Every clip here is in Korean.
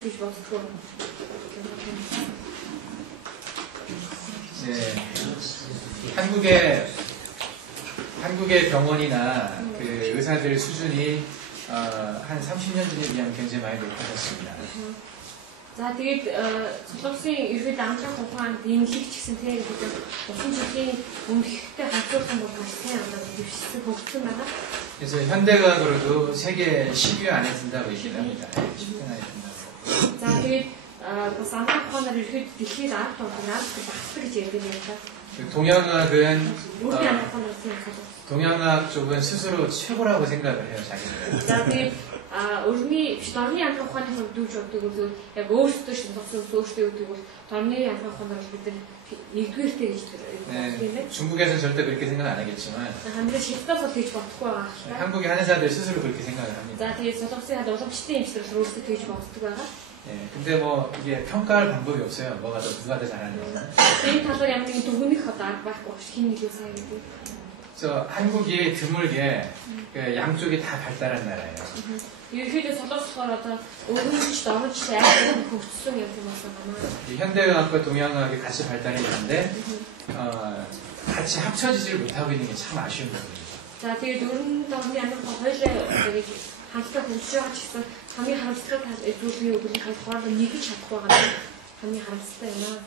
네, 한국의 병원이나 그 의사들 수준이 한 30년 전에 비하면 굉장히 많이 높아졌습니다. За тэгээд солонгосын ерөөд амрах ухаанд эмнэлэг ч гэсэн тийм усан жилийн өмнөхтэй хацуулсан бол маш сайн дэвшсэн хөгжсөн байна. 그래서 현대의학으로도 세계 10위 안에 든다고 얘기를 합니다. 10위 안에 든다고. За тэгээд бас амрах ухаанаар ерөөд дэлхийд 10 орнд багтдаг гэж ярьдаг юм байна. 동양의학 쪽은 스스로 최고라고 생각을 해요, 자기들. За тэгээд өргөний дорны амрах ухааны хувьд дүүж боддог бол яг өөрсдөө шинжилсэн өөрсдөө өгдөг бол дорны амрах ухаанаар бид нар нэгдүгээртэй гэж 네, 중국에서는 절대 그렇게 생각 안 하겠지만 한국의 한의사들 스스로 그렇게 생각을 합니다. 자, 뒤에 소속사의 노동시대 임시들 로스트 되게 먹었다가 예, 근데 뭐 이게 평가할 방법이 없어요. 누가 더 잘하는지. 그래서 한국이 드물게 그 양쪽이 다 발달한 나라예요. 이 현대의학과 동양의학이 같이 발달했는데 같이 합쳐지지를 못하고 있는 게 참 아쉬운 부분입니다. 자, тэгээд өрн дорны амрах хоёулаа хамтдаа хөгжиж байгаа ч гэсэн хамгийн харамсалтай зүйлний өгүүлбэрийн хооронд нэгж чадахгүй байгаа нь хамгийн харамсалтай юм аа.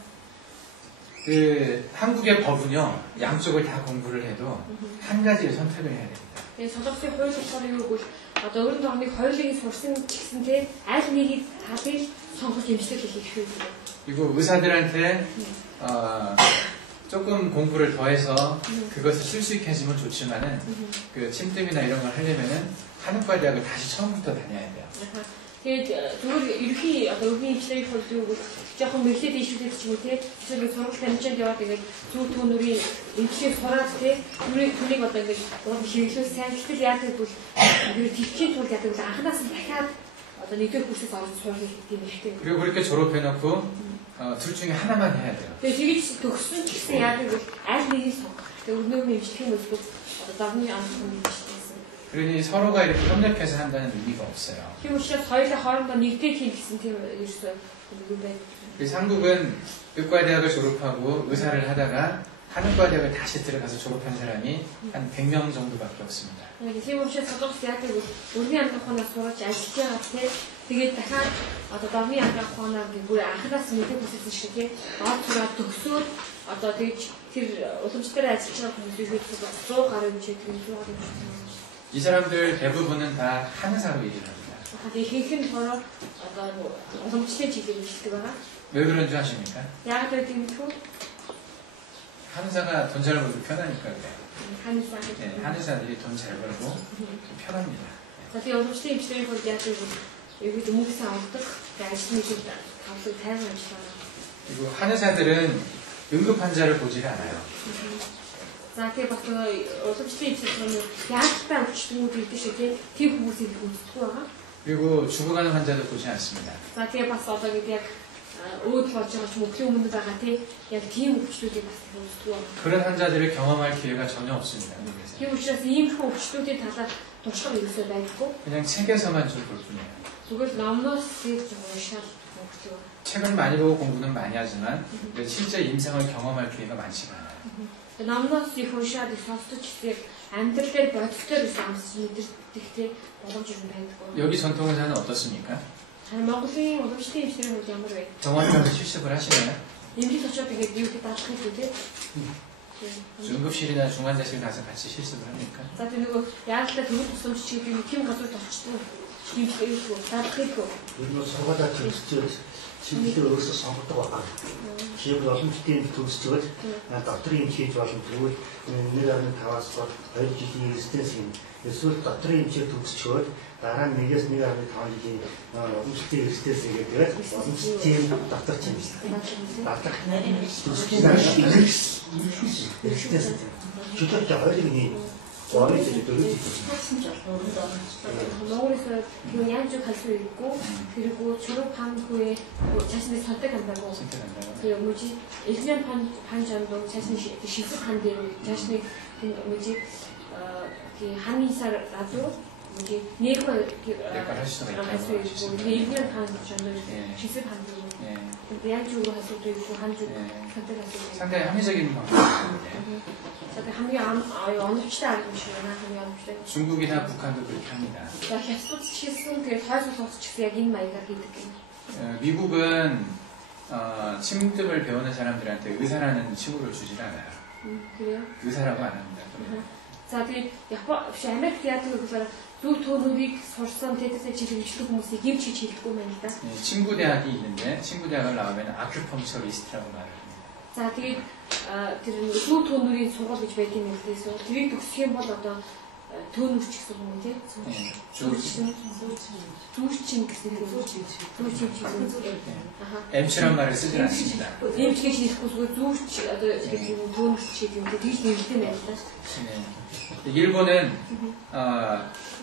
그 한국의 법은요 양쪽을 다 공부를 해도 한 가지를 선택을 해야 됩니다. 네, солонгосын хууль болохоор юу гэвэл одоо өрн дорныг хоёулыг сурсан ч гэсэн те аль нэгийг хадыг сонгож эмчлэл хийх хэрэгтэй. 그리고 의사들한테 조금 공부를 더해서 그것을 쓸 수 있게 해주면 좋지만은 그 침뜸이나 이런 걸 하려면은 한의과 대학을 다시 처음부터 다녀야 돼요. Тэгээд зүгээр ерхий одоо өвгийн имчилгээ хөлдөө жоохон мэдлэг дэвшүүлэх ч юм уу те эсвэл сургууль тамирчид яваад тэгээд зөв түүнэрийн имчилгээ сураад те түүнийг одоо ингээд хэрэглүүс сайн гэтэл яадаг бол төвчийн тул яадаг бол анханаас нь дахиад одоо нэгдүгээр курсээс орж сурах юм хэрэгтэй. 그리고 그렇게 졸업해놓고 둘 중에 하나만 해야 돼요. Тэгээд тэгж төгссөн ч гэсэн яадаг бол аль нэгийг сонгох. Тэгээд өнөөгийн имчилгээ мөлбөг одоо дорны амрах имчилгээ. 그러니 서로가 이렇게 협력해서 한다는 의미가 없어요. 그래서 한국은 의과대학을 졸업하고 의사를 하다가 한의과대학을 다시 들어가서 졸업한 사람이 한 100명 정도밖에 없습니다. 이 사람들 대부분은 다 한의사로 일을 합니다. 왜 그런 줄 아십니까? 한의사가 돈 잘 벌고 편하니까 그래요. 네, 한의사들이 돈 잘 벌고 편합니다. 그리고 한의사들은 응급 환자를 보질 않아요. За тэгээ бас уламжлалын имчилгээний яалттай өвчтгүүд гэдэг шиг тийм хүмүүсийг үздэг байгаа. 그리고 죽어가는 환자도 보지 않습니다. За тэгээ бас одоо ингэ яг өөд болж байгаа ч мөклийн өмнө байгаа яг тийм өвчтүүдийг бас үздэг байгаа. 그런 환자들을 경험할 기회가 전혀 없습니다. Тийм учраас иймэрхүү өвчтүүдийн талаар туршлага ерөөсөө байдаггүй. 그냥 책에서만 좀 볼 뿐이에요. зүгээр номноос хийж уншаад өгдөг. 책을 많이 보고 공부는 많이 하지만 실제 임상을 경험할 기회가 많지가 않아요. 남노스 이혼샤드 선수들이 안들들 버티터를 삼스 믿을때 뭐가 좀 байдаг. 여기 전통의사는 어떻습니까? 몽골인 오동시대 임시를 하면 왜? 정원에서 실습을 하시나요? 임시 서초에 이렇게 따뜻하게 응급실이나 중환자실 가서 같이 실습을 합니까? 자, 그리고 야학때 도움 수험시키고 팀 가서 덮치고 임시고 따뜻하고. 그리고 서가다 진짜 어디서 선거도 왔고 기업을 어떤 도시적으로 doctorate хийж болно тэгвэл нэрээр нь таваас хоёр жилийн резиденси эсвэл doctorate хийж төгсчөөд дараа нь нэгээс 1.5 жилийн өмчлөлийн резиденси гэдэг өмчлөлийн докторч юм байна. Доктор резиденси. чөлөөт хоёрын Монгол에서 영양주 갈 수 있고 그리고 졸업한 후에 자신의 선택한다고 그 뭐지 1년 반 정도 자신이 실습한 대로 자신의 뭐지 한의사라도 뭐지 내과 내과를 할 수가 있다고 할수 있고 하셨습니다. 이게 1년 반 정도 예. 기술 반대로 예. 내한쪽으로 할 수도 있고 한쪽 예. 선택할 수도 있고 상당히 합리적인 방법인데 저도 한국 어느 알고 싶으나 한국 어느 시대 중국이나 북한도 그렇게 합니다. 나 계속 치는 그 사회적 소식 얘기는 많이 가게 듣게 미국은 침듭을 배우는 사람들한테 의사라는 칭호를 주질 않아요. 그래요? 의사라고 안 합니다. За тэгээд Америк яадаг гэхээр зөв төөнүүдийг сурсан тэдний чиглэлчлэг хүмүүсийг гэмч гэж хэлдэггүй байна л да. 친구 대학이 있는데 친구 대학을 나오면 아큐펑처리스트라고 말을 합니다. За тэгээд тэр зөв төөнүүдийн сургууль гэж байдаг юм л дээ. Тэрийг төгсөх юм бол одоо төөнүүч гэсэн юм тий. Зүүчин гэсэн үг. Зүүчин M치란 말을 쓰질 않습니다. Эмч гэж хэлэхгүй зүүч одоо төөнүүч гэдэг юм тэгж нэрлэдэг юм байна л да. 일본은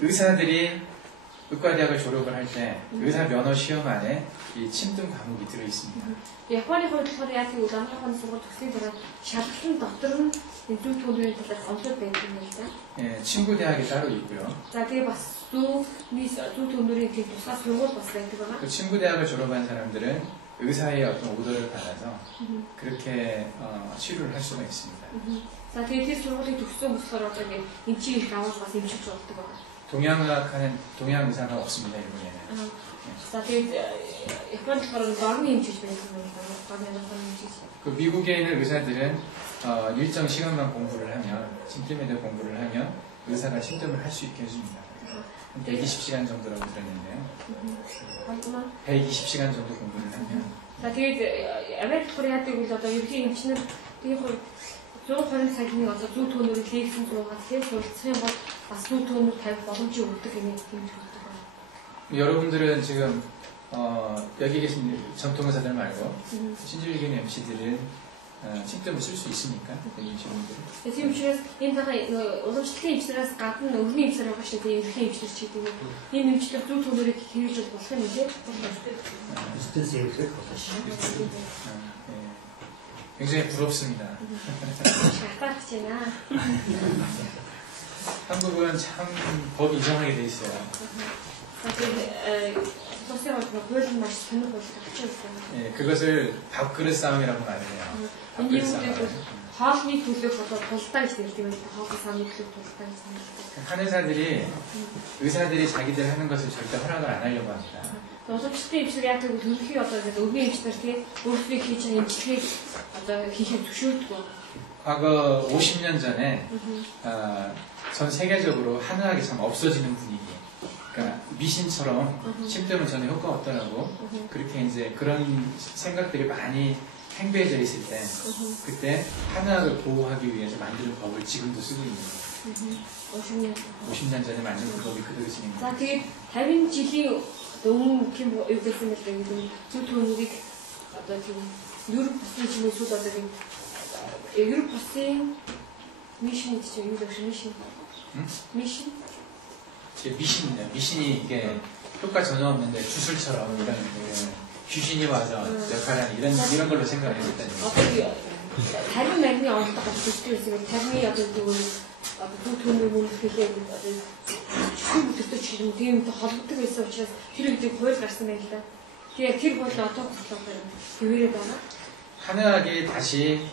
의사들이 의과대학을 졸업을 할 때 의사 면허 시험 안에 이 침등 과목이 들어 있습니다. Японы хувьд болохоор яг тийм амрахын сургууль төгсгийн дараа шалгалт дотор нь зөв төөнүүрийн талаар онцлог байдаг юм байна. 예, 친구 대학이 따로 있고요. За тэгээ бас зөв төөнүүрийн тийм тусгай сургууль бас байдаг байгаа. 그 친구 대학을 졸업한 사람들은 의사의 어떤 오더를 받아서 그렇게 치료를 할 수가 있습니다. За тэгээ тэр сургуулийг төгссөн болохоор одоо ингэ энэ чийг их аваад бас эмчилж болдог байгаа. 동양의학하는 동양 의사가 없습니다 일본에는. За тэгээд Японд болохоор дорны эмчилж байдаг юм байна. Дорны эмчилж. 그 미국에 있는 의사들은 일정 시간만 공부를 하면 침뜸에 대해 공부를 하면 의사가 침뜸을 할 수 있게 해줍니다. 120시간 정도라고 들었는데요. 120시간 정도 공부를 하면. За тэгээд Америк болохоор яадаг бол одоо ерөнхий эмчнэр тэгээд 120 цагийн одоо зөв төөнүүрийг лекцэн зургаад тэгээд суралцах юм бол бас зөв төөнүүр тавих боломжийг өгдөг юм хэлж өгдөг байна. 여러분들은 지금 여기 계신 전통 의사들 말고 신주의견 MC들은 침뜸을 쓸 수 있습니까? 여기 계신 분들은? Тийм учраас энэ дахь уламжлалын эмчнээс гадна өргөний эмчнэр байгаа шүү дээ. Ерөнхий эмчнэр ч гэдэг юм. Энэ эмчлэг зөв төөнүүрийг хэрэгжүүлж болох юм лээ. 디스턴스 얘기를 거다시. 굉장히 부럽습니다. 샤파치나. 한국은 참 법 이상하게 돼 있어요. 예, 그것을 밥그릇 싸움이라고 말을 해요. 밥그릇 싸움. хоолны төлөв одоо тултаа гэж нэрдэг юм байна. хоолны 싸움ны төлөв тултаа гэж нэрдэг. 한의사들이 의사들이 자기들 하는 것을 절대 허락을 안 하려고 합니다. Уламжлалын эмчнэр яг тэр төрхий одоо гэдэг өвгийн эмчнэр тий өөрсдөө хийж байгаа эмчилгээг одоо хийхэд зөвшөөрдөг. 과거 50년 전에 전 세계적으로 한의학이 참 없어지는 분위기. 그러니까 미신처럼 침뜸은 전혀 효과가 없더라고. 그렇게 이제 그런 생각들이 많이 행배해져 있을 때 그때 한의학을 보호하기 위해서 만드는 법을 지금도 쓰고 있는 거예요. 50년 전에 만든 그 법이 그대로 진행. За тэгээд 50 жилийн өмнө тийм юу гэсэн мэт гэдэг зөв төөнүүдийг одоо тийм Европ бусын ч юм уу эсвэл одоо тийм Европ бусын мишн гэж юу гэж мишн? мишн? 미신이에요. 미신이 이게 효과 전혀 없는데 주술처럼 이런 귀신이 와서 역할하는 이런 걸로 생각을 했었다는 거예요. 50 нарны онцлог болж ирсэн юм. 50-ны одоо зөв төөнүүд үнэлгээ одоо шүүх төртөч юм тиймтэй холбогддог байсан учраас тэр үедээ хууль гарсан байна л да. Тэгээ тэр хууль одоо хөтлөг хэвээрээ байна. 한의학이 다시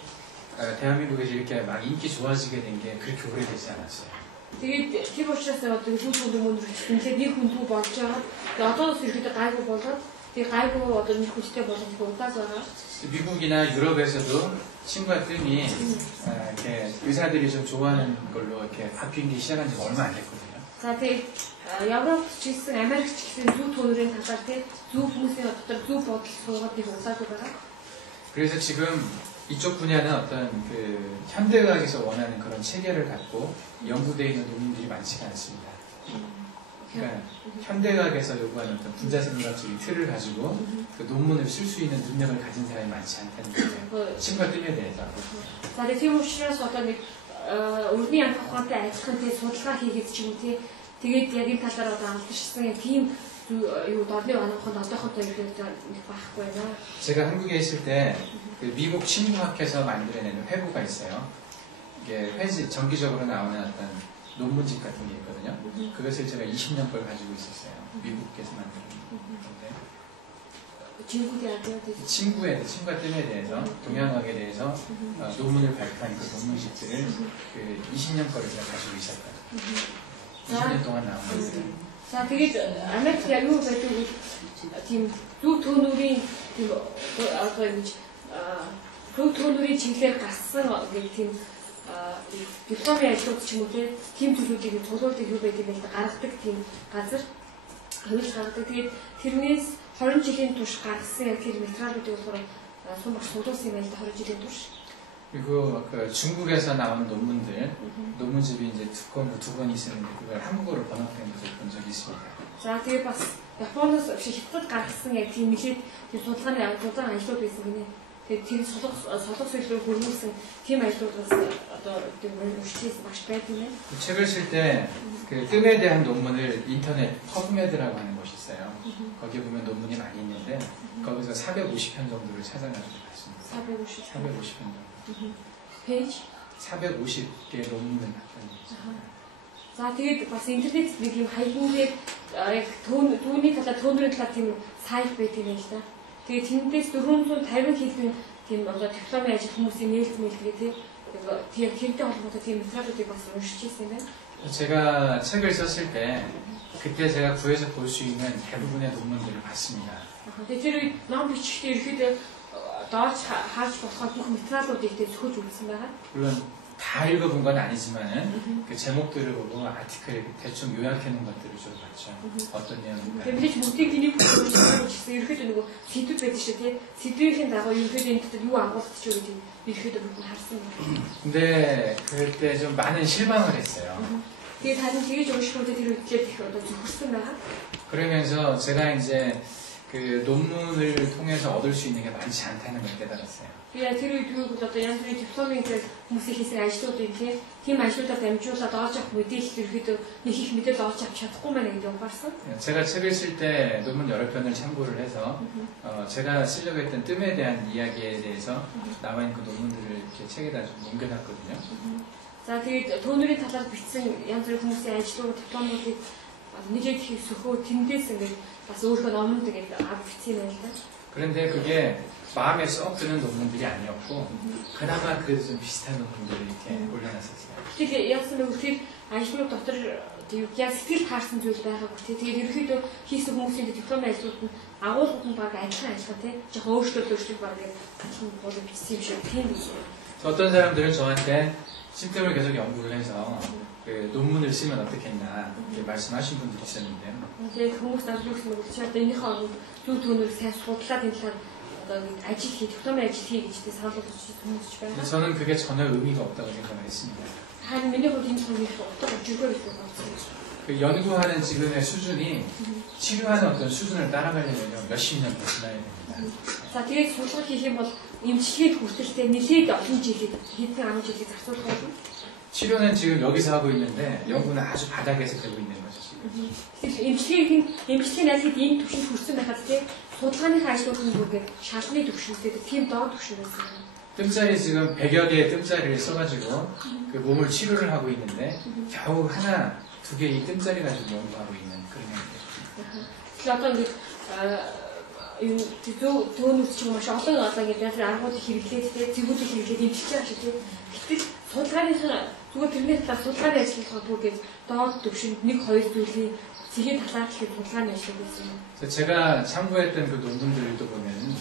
대한민국에서 이렇게 막 인기 좋아지게 된 게 그렇게 오래되지 않았어요. Тэгээд тэр учраас одоо зөв төөнүүд үнэлгээ нэг хүндүү болж байгаа. Тэгээ одоо ихэд гайгүй болоод тэгээ гайгүй одоо нэг хүчтэй болох удааг байгаа. 미국이나 유럽에서도 친구와 뜸이 이렇게 의사들이 좀 좋아하는 걸로 이렇게 바뀌기 시작한 지가 얼마 안 됐거든요. За тэгээд Европ ч гэсэн Америк ч гэсэн зөв төөнөрийн талаар тий зөв хүмүүсийн дотор зөв бодол суугаад их удаагүй байгаа. 그래서 지금 이쪽 분야는 어떤 그 현대의학에서 원하는 그런 체계를 갖고 연구되어 있는 논문들이 많지가 않습니다. 그러니까 현대의학에서 요구하는 어떤 분자생물학적인 틀을 가지고 그 논문을 쓸 수 있는 능력을 가진 사람이 많지 않다는 거예요. 친구가 뜸에 대해서. За тийм учраас одоо нэг өрний анх ухаантай адилхан тий судалгаа хийгээд ч юм уу тий тэгээд яг энэ талаар одоо алдаршсан тийм юу дорны анханд одоохондоо ихэд нэг байхгүй байна. 제가 한국에 있을 때 그 미국 침구학회에서 만들어내는 회보가 있어요. 이게 회지 정기적으로 나오는 어떤 논문집 같은 게 있거든요. 그것을 제가 20년 걸 가지고 있었어요. 미국에서 만든 건데. 친구가 뜸에 대해서, 동양학에 대해서 논문을 발표한 그 논문집들을 그 20년 거를 제가 가지고 있었다. 20년 동안 나온 것들. 자, 되게 아메리카 야구 발표고 지금 두 돈우리 그 돈우리 진짜 갔어. 지금 дипломын ажлууд ч юм уу тийм зүйлүүдийг цуглуулдаг юу байдаг вэ? Гаргадаг тийм газар хөвж гаргадаг. Тэгээд тэрнээс 20 жилийн турш гаргасан яг тэр материалуудыг болохоор сум багш судалсан юм байна л да 20 жилийн турш. 그리고 그 중국에서 나온 논문집이 이제 두 권 있었는데 그걸 한국어로 번역된 것을 본 적이 있습니다. За тэгээд бас Японоос хятад гаргасан яг тийм нэлээд тийм судалгааны ажлууд байсан гинэ. Тэгээд тэр солих сөйлөөр хөрвүүлсэн тийм ажлуудаас одоо тийм уншиж багш байдаг юм. 책을 쓸 때 그 뜸에 대한 논문을 인터넷 퍼브메드라고 하는 곳이 있어요. 거기 보면 논문이 많이 있는데 거기서 450편 정도를 찾아가지고 봤습니다. 450편 정도. 페이지 450개 논문을 봤거든요. За тэгээд бас интернет нэг юм хаягнээр яг түүний талаар түүний талаар тийм сайт байдаг юм л да. Тэгээд тэндээс 450 хэдэн тийм одоо дипломын ажил хүмүүсийн нээлтмэлгээ тийм хэрэг холбоотой тийм материалуудыг бас уншиж ирсэн юм байна. 제가 책을 썼을 때 그때 제가 구해서 볼 수 있는 대부분의 논문들을 봤습니다. Тэгээд тэр үед ном бичихтэй ирэхэд дооч хааж болохоор бүх материалуудыг зөвхөж үзсэн байгаа. 물론 다 읽어본 건 아니지만은 그 제목들을 보고 아티클 대충 요약해 놓은 것들을 주로 봤죠. 어떤 내용인가. Тэгвэл бүгдийг тэнийг үзсэн ерөөхдөө нөгөө сэдв байдаг шүү тий. сэдвийн дагуу ерөөхдөө энэ дээр юу агуулдаг ч үгүй ерөөхдөө бүгд харсан. 근데 그때 좀 많은 실망을 했어요. Тэгээд харин тэгэж уншихуудаа тэр үедээ их одоо зөвхөрсөн байгаа. 그러면서 제가 이제 그 논문을 통해서 얻을 수 있는 게 많지 않다는 걸 깨달았어요. Тэгээд тэр үед юу одоо янз бүрийн дипломын хүмүүсийн хийсэн ажлуудыг тийм ажлуудаар дамжуулаад олж авах мэдээлэл ерөөхдөө нэг их мэдээлэл олж авч чадахгүй маа гэдэг ухаарсан. 제가 책을 쓸 때 논문 여러 편을 참고를 해서 제가 쓰려고 했던 뜸에 대한 이야기에 대해서 나와 있는 그 논문들을 이렇게 책에다 좀 옮겨놨거든요. За тэгээд түүний талаар бичсэн янз бүрийн хүмүүсийн ажлууд дипломуудыг нэгээд их сөхөө тэндээс ингээд бас өөрийнхөө номонд тэгээд авчихсан юм байна л да. 그런데 그게 마음에 쏙 드는 논문들이 아니었고 그나마 그래도 좀 비슷한 논문들을 이렇게 올려놨었어요. Тэгээд яасан бэ гэхээр ажлууд дотор яг сэтгэл таарсан зүйл байгаагүй тий. Тэгээд ерөөхдөө хийсэн хүмүүсийн дипломын ажлууд нь агуулгууд нь баг адилхан тий. жоохон өөрчлөлт баг гэдэг адилхан болов бичсэн юм шиг тийм биш. 어떤 사람들은 저한테 심tem을 계속 연구를 해서 그 논문을 쓰면 어떻겠나 이렇게 말씀하신 분들이 있었는데요. Тэгээд хүмүүс надад юу гэсэн бэ гэхээр одоо энэхээ зөв түүнээр сайн судлаад энэ талаар одоо ажил хий, дипломын ажил хий гэж санал болгож хүмүүс ч байна. 저는 그게 전혀 의미가 없다고 생각을 했습니다. харин миний хувьд энэ зүйл их утга учиргүй гэж бодсон. 그 연구하는 지금의 수준이 치료하는 어떤 수준을 따라가려면 몇십 년 더 지나야 됩니다. За тэгээд судалгаа хийх юм бол эмчилгээнд хүртэлтэй нэлээд олон жилийг хэдэн ам жилийг зарцуулах болно. 치료는 지금 여기서 하고 있는데 연구는 아주 바닥에서 되고 있는 거죠. эмчилгээний ажлыг ийм түвшинд хүрсэн байхад тий судалгааныхаа ажлууд нь бүгд шалганы түвшинтэй тийм доод түвшин байсан. 뜸자리 지금 100여 개의 뜸자리를 써가지고 그 몸을 치료를 하고 있는데 겨우 하나, 두 개 이 뜸자리 가지고 연구하고 있는 그런 형태. Тэгэхээр одоо ингээд төөнөс ч юм уу олон одоо ингээд аргууд хэрэглээд тий зэгүүдийг хэрэглээд эмчилж байгаа шүү тий. Гэтэл судалгааныхаа зүгээр тэрний талаар судалгааны ажлыг бүгд доод түвшинд 1-2 зүйлийн цэгийн талаар гэхэд судалгааны ажил байсан. 제가 참고했던 그 논문들도 보면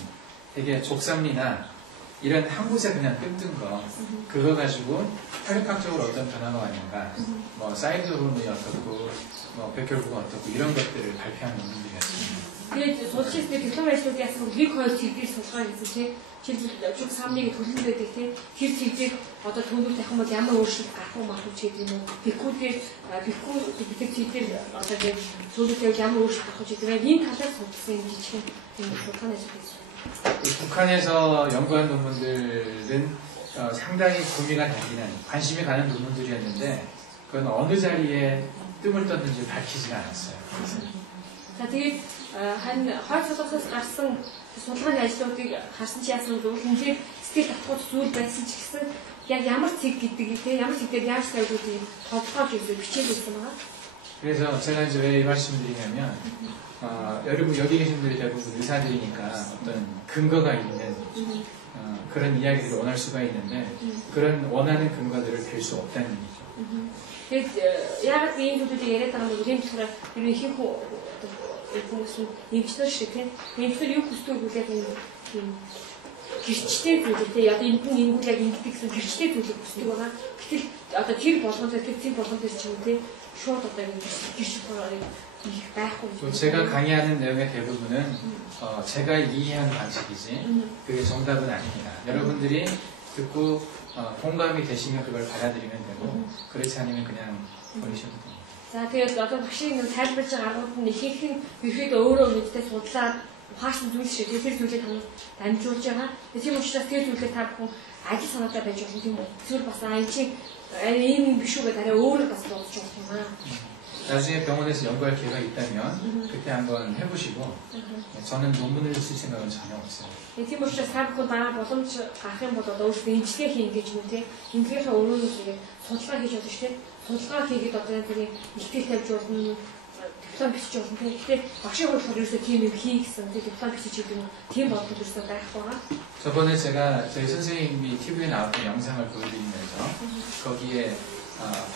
되게 족삼리나 이런 한 곳에 그냥 뜸뜬 거 그거 가지고 혈액학적으로 어떤 변화가 왔는가 뭐 사이드 호르몬이 어떻고 뭐 백혈구가 어떻고 이런 것들을 발표하는 논문들이었습니다. Тэгээд судалж ирсэн диплом ажлууд яасан 1-2 цэгдийг судалгаа хийсэн тий. Жишээлбэл жүг самныг төлөв байдаг тий. Тэр цэгдийг одоо төлөвлөлт авах юм бол ямар өөрчлөлт гарах уу мах үгүй гэдэг юм уу? Бикүүдээр бикүү гэдэг цэгдээр одоо тэгээд төлөвлөлт ямар өөрчлөлт гарах уу гэдэг энэ талаар судалсан юм жижигхэн юм судалгааны ажил байсан. 북한에서 연구한 논문들은 상당히 구미가 당기는 관심이 가는 논문들이었는데 그건 어느 자리에 뜸을 떴는지 밝히지가 않았어요. За тэгээд хань хойд солонгосоос гарсан судалгааны ажлуудыг харсан чи яасан бол үнэхээр сэтгэл татгууц зүйл байсан ч гэсэн яг ямар цэг гэдэг тийм ямар цэгээр яаж тавьдгийг тодорхойлж өгөх бичээд өгсөн байгаа. 그래서 제가 이제 왜 이 말씀드리냐면 여러분 여기 계신 분들이 대부분 의사들이니까 어떤 근거가 있는 그런 이야기들을 원할 수가 있는데 그런 원하는 근거들을 댈 수 없다는 얘기죠. Тэгээд яг ийм зүйлүүдийг яриад байгаа нь үгийн болохоор ерөнхийдөө хүмүүс эмчнэр шиг тийм эмчнэр юу хүсдэг вэ гэдэг юм гэрчтэй зүйл тийм яг энэ хүн ингэвэл яг ингэдэг гэсэн гэрчтэй зүйлийг хүсдэг байгаа. Гэтэл одоо тэр болгонд тэр болгонд ч юм тийм шууд одоо гэрч болохоор их байхгүй. 제가 강의하는 내용의 대부분은 제가 이해한 방식이지 그게 정답은 아닙니다. 여러분들이 듣고 공감이 되시면 그걸 받아들이면 되고 그렇지 않으면 그냥 버리셔도 됩니다. За тэгээд одоо багшийн нэг тайлбарж байгаа аргууд нь ихэнх нь ерөөд өөрөө мэдээ судлаад ухаасан зүйл шиг тэр зүйлийг хамт дамжуулж байгаа. Тийм учраас тэр зүйлээ та бүхэн ажил санаатай байж болно тийм үү? Эсвэл бас энэ чинь ийм биш үү гэдэг арай өөрөө бас бодож болох юм аа. 나중에 병원에서 연구할 기회가 있다면 그때 한번 해보시고 저는 논문을 쓸 생각은 전혀 없어요. Тийм учраас та бүхэн дараа боломж гарах юм бол одоо өөрсдөө имчилгээ хийн гэж юм те. Имчилгээхээ өөрөө тэгээд судалгаа хийж болно шүү дээ. Судалгаа хийгээд одоо яг ихтэй тавьж болно, диплом бичиж болно. Тэгэхдээ багшийн хувьд ерөөсөө тийм юм хий гэсэн диплом бичиж гэдэг нь тийм бодлого ерөөсөө байхгүй байгаа. 저번에 제가 저희 선생님이 TV에 나왔던 영상을 보여드리면서 거기에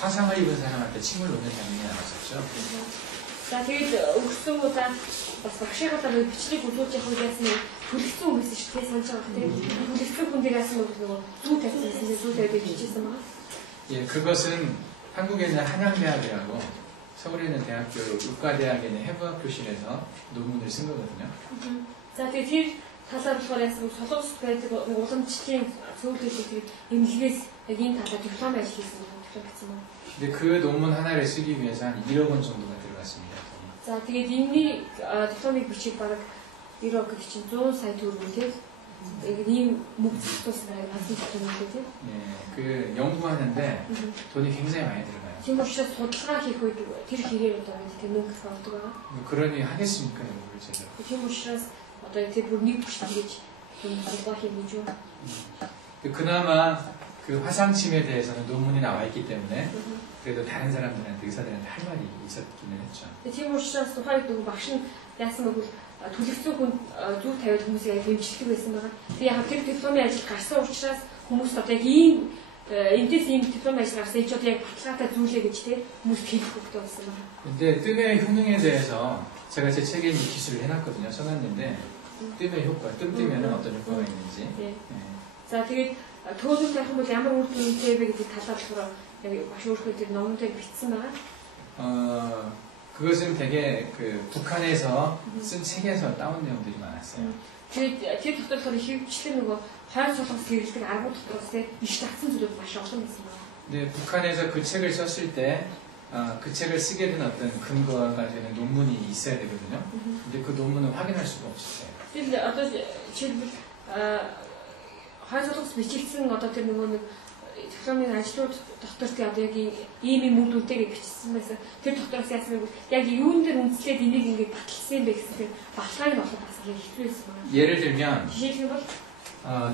화상을 입은 사람한테 침을 놓는 장면이 나왔었죠. За тэгээд өгсөн удаа бас багшийнхаа бичлэг үзүүлж явах үед яасан нэг төлөвсөн хүн байсан шүү дээ санаж байгаа тийм. Төлөвсөн хүн дээр яасан нөгөө зүү тавьсан зүү тавьдаг бичсэн байгаа. 예, 그것은 한국에는 한양대학이라고 서울에 있는 대학교 의과대학에 있는 해부학교실에서 논문을 쓴 거거든요. За тэгээд тэр талаар болохоор яасан солонгос байдаг уламжлалын зөвлөлтийг эмнэлгээс яг энэ талаар диплом ажил хийсэн диплом гэсэн юм. 근데 그 논문 하나를 쓰기 위해서 한 1억 원 정도가 들어갔습니다. За тэгээд энэний дипломыг бичих бараг 90 гэдэг чинь 100 сая төгрөг тийм. Яг ийм мөнгө зөрчилсөн байгаад хасаж байгаа юм тийм. 예, 그 연구하는데 돈이 굉장히 많이 들어가요. Тийм учраас судалгаа хийх үед тэр хэрэг одоо тийм мөнгө авдаг байгаа. 그러니 하겠습니까, 연구를 제가? Тийм учраас одоо тэр бүр нэг бүч хийж судалгаа хийх гэж юу? 그나마 그 화상침에 대해서는 논문이 나와 있기 때문에 그래도 다른 사람들한테 의사들한테 할 말이 있었기는 했죠. Тийм учраас тухайн үед багш нь яасан гэвэл төлөвсөн хүн зүг тавиад хүмүүсийг хэмжлэх байсан байгаа. Тэгээ яг тэр дипломын ажил гарсан учраас хүмүүс одоо яг ийм эндээс ийм дипломын ажил гарсан ч одоо яг баталгаатай зүйлээ гэж тийм хүмүүс хэлэх хэрэгтэй болсон байна. 근데 뜸의 효능에 대해서 제가 제 책에 이 기술을 해놨거든요. 써놨는데 뜸의 효과, 뜸 뜨면은 어떤 효과가 있는지. 네. 자, тэгээд төөлөг тавих юм бол ямар үр дүнтэй вэ гэдэг талаар болохоор яг багш өөрөөр тэр номуудыг бичсэн байгаа. 그것은 되게 그 북한에서 쓴 책에서 따온 내용들이 많았어요. Тэгээд тэр дотор хөвчлэн нөгөө хойд солонгос хэрэглэдэг аргууд дотроос иш татсан зүйлүүд маш олон байсан байна. 근데 북한에서 그 책을 썼을 때 그 책을 쓰게 된 어떤 근거가 되는 논문이 있어야 되거든요. 근데 그 논문은 확인할 수가 없었어요. Тэгээд одоо жишээлбэл хойд солонгос бичигдсэн одоо тэр нөгөө нэг дипломын ажлууд доктор тий одоо яг ийм юм үр дүнтэйгээ бичсэн байсан. Тэр доктороос яасан бэ? Яг юун дээр үндэслээд энийг ингэж баталсан юм бэ гэсэн тэр баталгааг нь олох бас хэцүү байсан байна. 예를 들면 жишээлбэл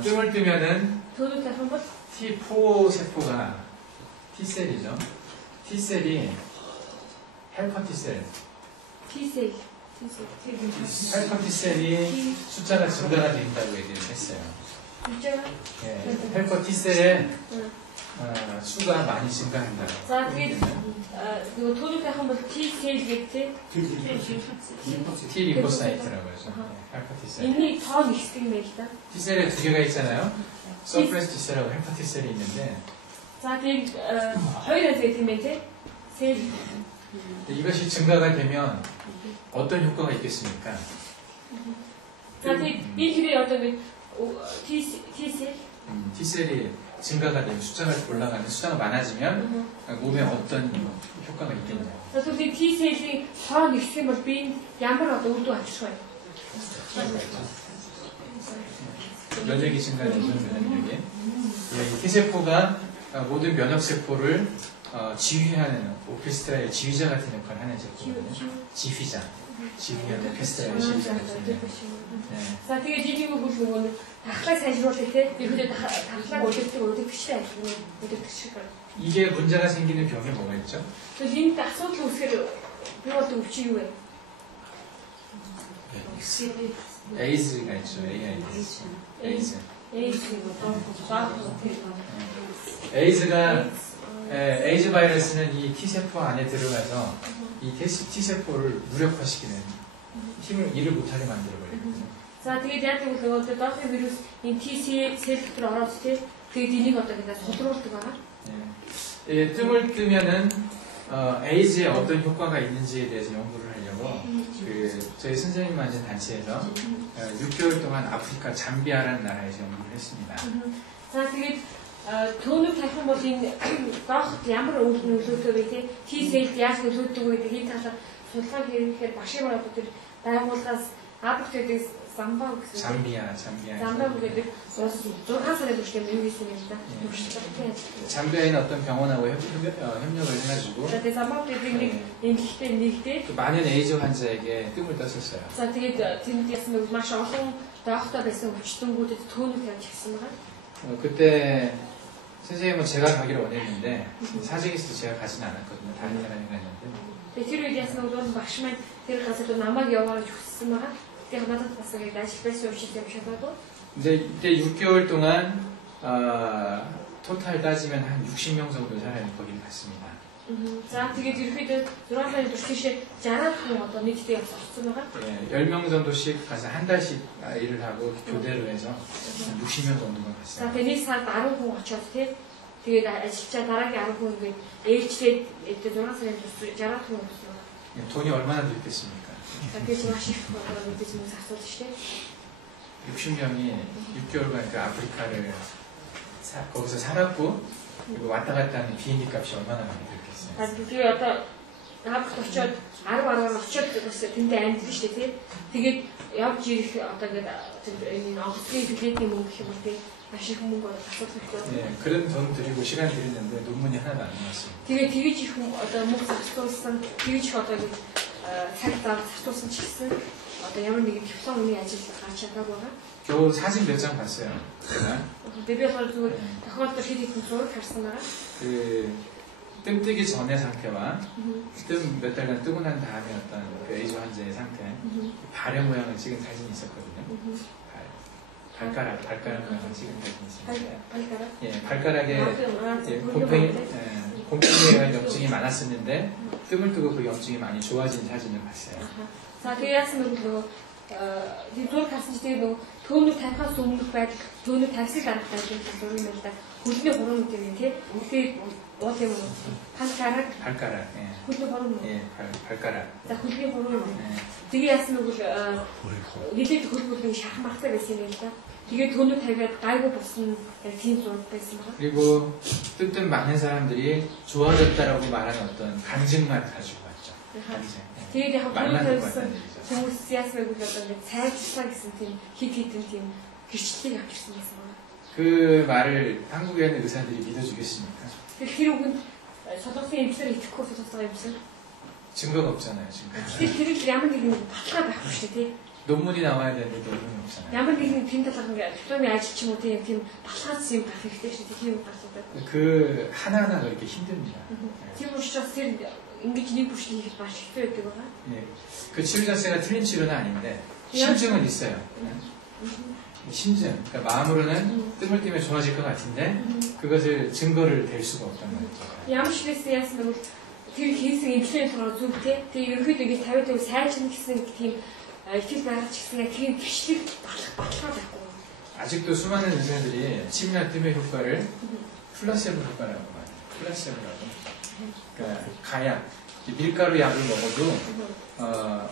뜸을 뜨면은 төөлөг тавих юм бол T4 세포가 T셀이죠. T셀이 헬퍼 T셀. T셀. 헬퍼 T셀이 숫자가 증가가 된다고 얘기를 했어요. 예, 헬퍼 T셀의 수가 많이 증가한다. За тэгээд нөгөө төөлөг тавих юм бол T셀 гэдэг T 리포사이트라고 해서 헬퍼 T셀. энэний тоо нэгсдэг юм байл та. T셀에 두 개가 있잖아요. 서프레스 T셀하고 헬퍼 T셀이 있는데 За тэгээд хоёр 가지가 있으면 이제 셀 이것이 증가가 되면 어떤 효과가 있겠습니까? 자 тэгээд 이 길에 어떤 T셀 T셀이 증가가 되면 숫자가 올라가면 숫자가 많아지면 몸에 어떤 효과가 있겠냐? За тэгээд T셀이 тоо нэгсэх юм бол би ямар одоо үр дүн авчих вэ? 면역이 증가되는 면역력이 T세포가 모든 면역세포를 지휘하는 오케스트라의 지휘자 같은 역할을 하는 제품이거든요. 지휘자. 지휘하는 오케스트라의 지휘자 같은 네. За тэгээд жидийг өгөх нөгөө дахлаа сайжруулах те ерөөдөө дахлаа өдөртөг шиг ажил өдөртөг шиг. 이게 문제가 생기는 병이 뭐가 있죠? Тэгээд энд асуудал үүсгэр би бол өвчий юу вэ? 에이즈가 있죠. 에이즈. 에이즈 바이러스는 이 T세포 안에 들어가서 이 T세포를 무력화시키는 일을 못하게 만들어버리거든요. За тэгээд яг л нөгөө доохын вирус энэ T 셀 дотор ороод те тэгээд энийг одоо ингээд содруулдаг байгаа. 예, 뜸을 뜨면은 에이즈에 어떤 효과가 있는지에 대해서 연구를 하려고 저희 선생님 만든 단체에서 6개월 동안 아프리카 잠비아라는 나라에서 연구를 했습니다. За тэгээд түүнийг тавих бол энэ доохот ямар нөлөөтэй вэ те T селд яаж нөлөөдөг вэ гэдгийг талаар судалгаа хийхээр Башир одоо тэр байгууллагаас Африкт Замбаа гэсэн. Замбаа гэдэг улс 6 сарын туршид юу хийсэн юм да. 잠비아에 있는 어떤 병원하고 협력을 해가지고 Тэгээд Замбаа гэдэг нэг эмнэлэгтэй нэгтэй 많은 에이즈 환자에게 뜸을 떴었어요. За тэгээд тэнд ясан нэг маш олон доохтой байсан өвчтөнгүүдэд түүнийг тавьж гисэн байгаа. 그때 선생님은 제가 가기를 원했는데 사정이 있어서 제가 가지는 않았거든요. 다른 사람이 갔는데. Тэр үед ясан бол багш маань тэр газар руу намайг явуулж хүссэн байгаа. Тэгээд надад бас яг ажилласан учраас юм шиг байна. 근데 이때 6개월 동안 토탈 따지면 한 60명 정도 사람이 거기를 갔습니다. За тэгээд ерөөдөө 6 сарын туршид 60 хүн одоо нийтдээ явсан байгаа. 예, 10명 정도씩 가서 한 달씩 일을 하고 교대로 해서 60명 정도가 За 갔어요. тэгээд сард 10 хүн очоод тэгээд ажиллаж дараагийн 10 хүн ингээд ээлжлээд 6 сарын туршид 60 хүн болсон байгаа. 예, 돈이 얼마나 들겠습니까? За тэгээд маш их мэдээж мөнгө зарцуулж штэ. 60명이 6개월간 그 아프리카를 거기서 살았고 그리고 왔다 갔다 하는 비행기 값이 얼마나 많이 들겠어요? Тэгээд одоо Африкт очоод 10 очоод бас тэндээ амьдсан шүү дээ тэгээд явж ирэх одоо ингээд энэ онгоцны билетийн мөнгө гэх юм уу тийм маш их мөнгө асуудал өгсөн. 네, 그런 돈 들이고 시간 들였는데 논문이 하나도 안 나왔어요. Тэгээд тэгэж их одоо мөнгө зарцуулсан тэгэж их одоо цаг зав зарцуулсан ч гэсэн одоо ямар нэгэн дипломны ажил гарч чадаагүй байгаа. 겨우 사진 몇 장 봤어요. 제가 Тэгээд би болохоор зүгээр тохиолдол хэд хэдэн зураг харсан байгаа. 뜸 뜨기 전의 상태와 뜸 몇 달간 뜨고 난 다음에 어떤 그 에이즈 환자의 상태, 발의 모양을 찍은 사진이 있었거든요. 발가락 모양을 찍은 사진이 있었어요. 발가락? 예, 발가락에 곰팡이에 대한 염증이 많았었는데 뜸을 뜨고 그 염증이 많이 좋아진 사진을 봤어요. За тэгээд яасан бэ нөгөө зураг харсан ч тэгээд нөгөө төөнийг тавихаас өмнөх байдал төөнийг тавьсыг дарахтай гэдэг зураг юм л да. Хөлний гурван гэдэг юм тий. Тэгээд уул юм уу? 발가락. 예. хөлний гурван. 예, 발가락. За хөлний гурван. Тэгээд яасан бэ нэлээд хөлбөлний шахмартай байсан юм л да. тэгээд төөнийг тавиад гайгүй болсон яг тийм зураг байсан байна. 그리고 뜸뜸 많은 사람들이 좋아졌다라고 말하는 어떤 간증만 가지고 왔죠. 간증. Тэгээд яг 말만 듣고 төөнийг 왔다는 얘기죠. хүмүүс яасан бэ одоо нэг цайлчлаа гэсэн тийм хит хитэн тийм гэрчлэлийг авч ирсэн байсан байна. 그 말을 한국에 있는 의사들이 믿어주겠습니까? Тэр үгэнд солонгосын эмчилэр итгэхгүй солонгосоо эмчилэр. 증거가 없잖아요, 지금. Тэр ямар нэгэн баталгаа байхгүй шүү дээ, тий. 논문이 나와야 되는데 논문이 없잖아요. ямар нэгэн тийм талаар ингээд дипломын ажил ч юм уу тийм баталгаац юм гарах хэрэгтэй шүү дээ, тийм юм гарах. 그 하나하나가 이렇게 힘듭니다. Тийм учраас тэр ингэж нэг бүшиг хийх маш хэцүү байдаг байгаа. 예. 그 치료 자체가 틀린 치료는 아닌데 심증은 있어요. 심증. 그러니까 마음으로는 뜸을 띄면 좋아질 것 같은데 그것을 증거를 댈 수가 없단 말이죠. Ямар ч байсан яасан бол тэр хийсэн эмчлийн тураа зүг тий. Тэгээ ерөөхдөө ингэж 50% сайжрна гэсэн тийм итгэл байгаа ч гэсэн яг тийм гэрчлэг баталгаа байхгүй. 아직도 수많은 의사들이 침이나 뜸의 효과를 플라세보 효과라고 말해요. 플라세보라고. 그러니까 가약, 밀가루 약을 먹어도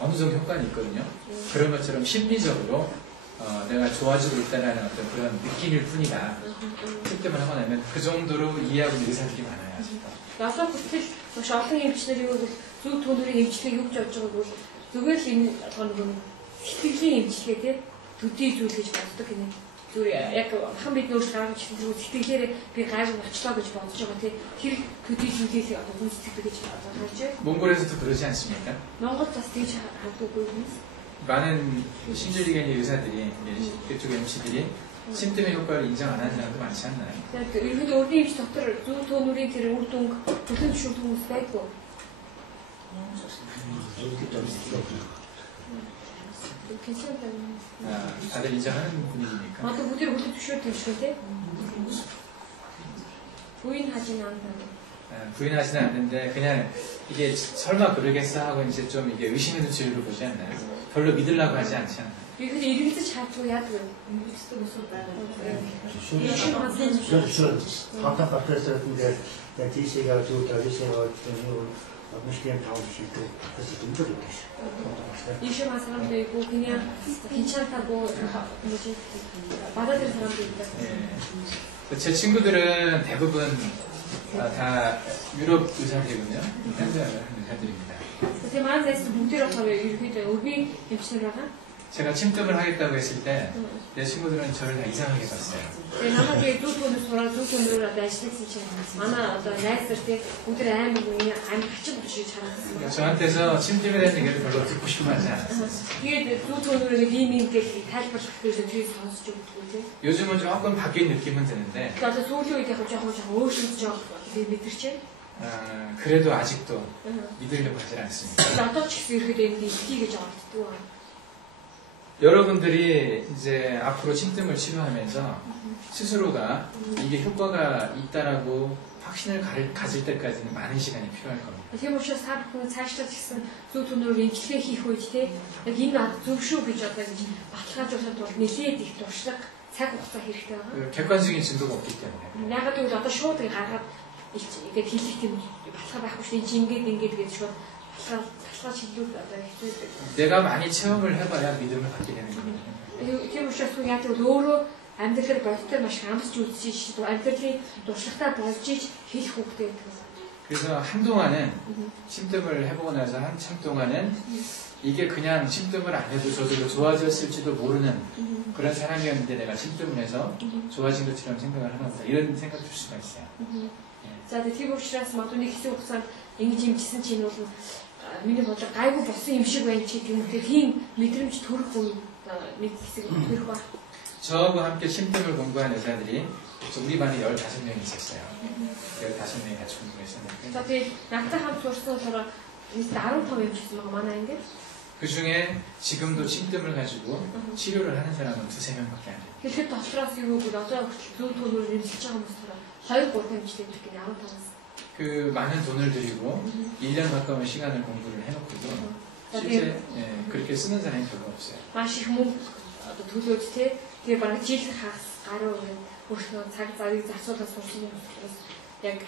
어느 정도 효과는 있거든요. 그런 것처럼 심리적으로 내가 좋아지고 있다는 어떤 그런 느낌일 뿐이다. 뜸뜸을 하고 나면 그 정도로 이해하고 있는 의사들이 많아요. 아직도. Ясаа бүтэл маш олон эмчнэрийг бол зөв төлөвийн эмчилгээг өгч явж байгааг бол зүгээр л энэ нэг сэтгэлийн эмчилгээ тий төдий зүйл гэж боддог гинэ. зүгээр яг хан бид нөөш гаргаж ирсэн сэтгэлээр би гайгүй болчлоо гэж бодож байгаа тий. Тэр төдийлэнээс одоо гүйцэтгэдэг гэж бодож байна. 몽골에서도 그러지 않습니까? Монгол бас тэгж хардаггүй юм. 많은 신주리견이 의사들이 그쪽 MC들이 심뜸의 효과를 인정 안 하는 사람도 많지 않나요? Тэгээд ерөнхийдөө өөрийн эмч дотор зөв төөнүүрийн тэр үр дүнг бүхэн зөвшөөрөх хүмүүс байхгүй. 다들 인정하는 분위기니까. Одоо бүгд бүхэн зөвшөөрдөг юм шүү тий. 부인 하진 않는다. 부인하지는 않는데 그냥 이게 설마 그러겠어 하고 이제 좀 이게 의심의 눈치를 보지 않나요? 별로 믿으려고 하지 않지 않나요? Ерөнхийдөө иргэдэд шаардлагагүй яадаг вэ? Хатан профессор ингээд тийшээгээ зөвлөж тийшээгээ мишлийн таав шийдэх гэсэн дүнжил өгч. Ийшээ маш 사람도 있고 그냥 괜찮다고 뭐지 받아들인 사람도 있다. 제 친구들은 대부분 다 유럽 의사들이거든요. 현대하는 의사들입니다. 제 많은 데서 бүгдээр ерөнхийдөө өвгийн эмчнэр байгаа. 제가 침뜸을 하겠다고 했을 때 내 친구들은 저를 다 이상하게 봤어요. Тэгээ намайг дүү түүнээс сураад дүү түүнээр одоо ажилласан чинь манай одоо найз нар тий бүгд амар хачин болж харагдсан. 저한테서 침뜸에 대한 얘기를 별로 듣고 싶어 하지 않았어요. Тэгээд дүү түүнээр ийм гэж тайлбарлах гэж тэрийг сонсож өгдөг тий. 요즘은 조금 바뀐 느낌은 드는데 Тэгээд одоо сүүлийн үед яг жоохон өөрчлөж байгаа мэдэрч байна. 그래도 아직도 믿으려고 하지 않습니다. Одоо ч гэсэн ерөөдөө энэ итгэе гэж оролддог байна. 여러분들이 이제 앞으로 침뜸을 치료하면서 스스로가 이게 효과가 있다라고 확신을 가질 때까지는 많은 시간이 필요할 겁니다. Тийм учраас та бүхэн цаашлаад гэсэн зөв түнээр имчилгээ хийх үед те яг энэ ад зөв шүү гэж одоо гэж баталгаажуулахад бол нэлээд их туршлага цаг хугацаа хэрэгтэй байгаа. 객관적인 증거가 없기 때문에. Ягаад гэвэл одоо шууд гаргаад ингээд хэлэх тийм баталгаа байхгүй шүү. Энд ингээд гэж шууд баталгаа шилжүүлэх одоо хэцүү байдаг. 내가 많이 체험을 해봐야 믿음을 갖게 되는 겁니다. Тийм учраас яг л өөрөө амьдралаар бодтой маш амсч үзчихэж амьдралын туршлагатай болж иж хэлэх хэрэгтэй гэдэг. 그래서 한동안은 침뜸을 해보고 나서 한참 동안은 이게 그냥 침뜸을 안 해도 저절로 좋아졌을지도 모르는 그런 사람이었는데 내가 침뜸을 해서 좋아진 것처럼 생각을 하나 보다 이런 생각 들 수가 있어요. За тийм учраас модны хэсэг хугацаанд ингэж имчсэн чинь бол миний бодлоор гайгүй болсон юм шиг байна ч гэдэг юм. Тийм мэдрэмж төрөх үе нэг хэсэг төрөх ба. 저하고 함께 침뜸을 공부한 여자들이 우리 반에 15명 있었어요. 15명이 같이 공부했었는데 За тийм надтай хамт сурсан болохоор 15 имчсэн байгаа манай ингээд. 그 중에 지금도 침뜸을 가지고 치료를 하는 사람은 2-3명밖에 안 돼요. Тэгэхэд дотроос юу гэвэл одоо зөв төлөөр имчилж байгаа хүмүүс болохоор 2-3 имчтэй гэх юм 15-аас. 그 많은 돈을 들이고 1년 가까운 시간을 공부를 해놓고도 실제 그렇게 쓰는 사람이 별로 없어요. Маш их мөнгө одоо төлөөд те тэгээ бараг жил хагас гаруй өөрснөө цаг завыг зарцуулаад сурсан юм учраас яг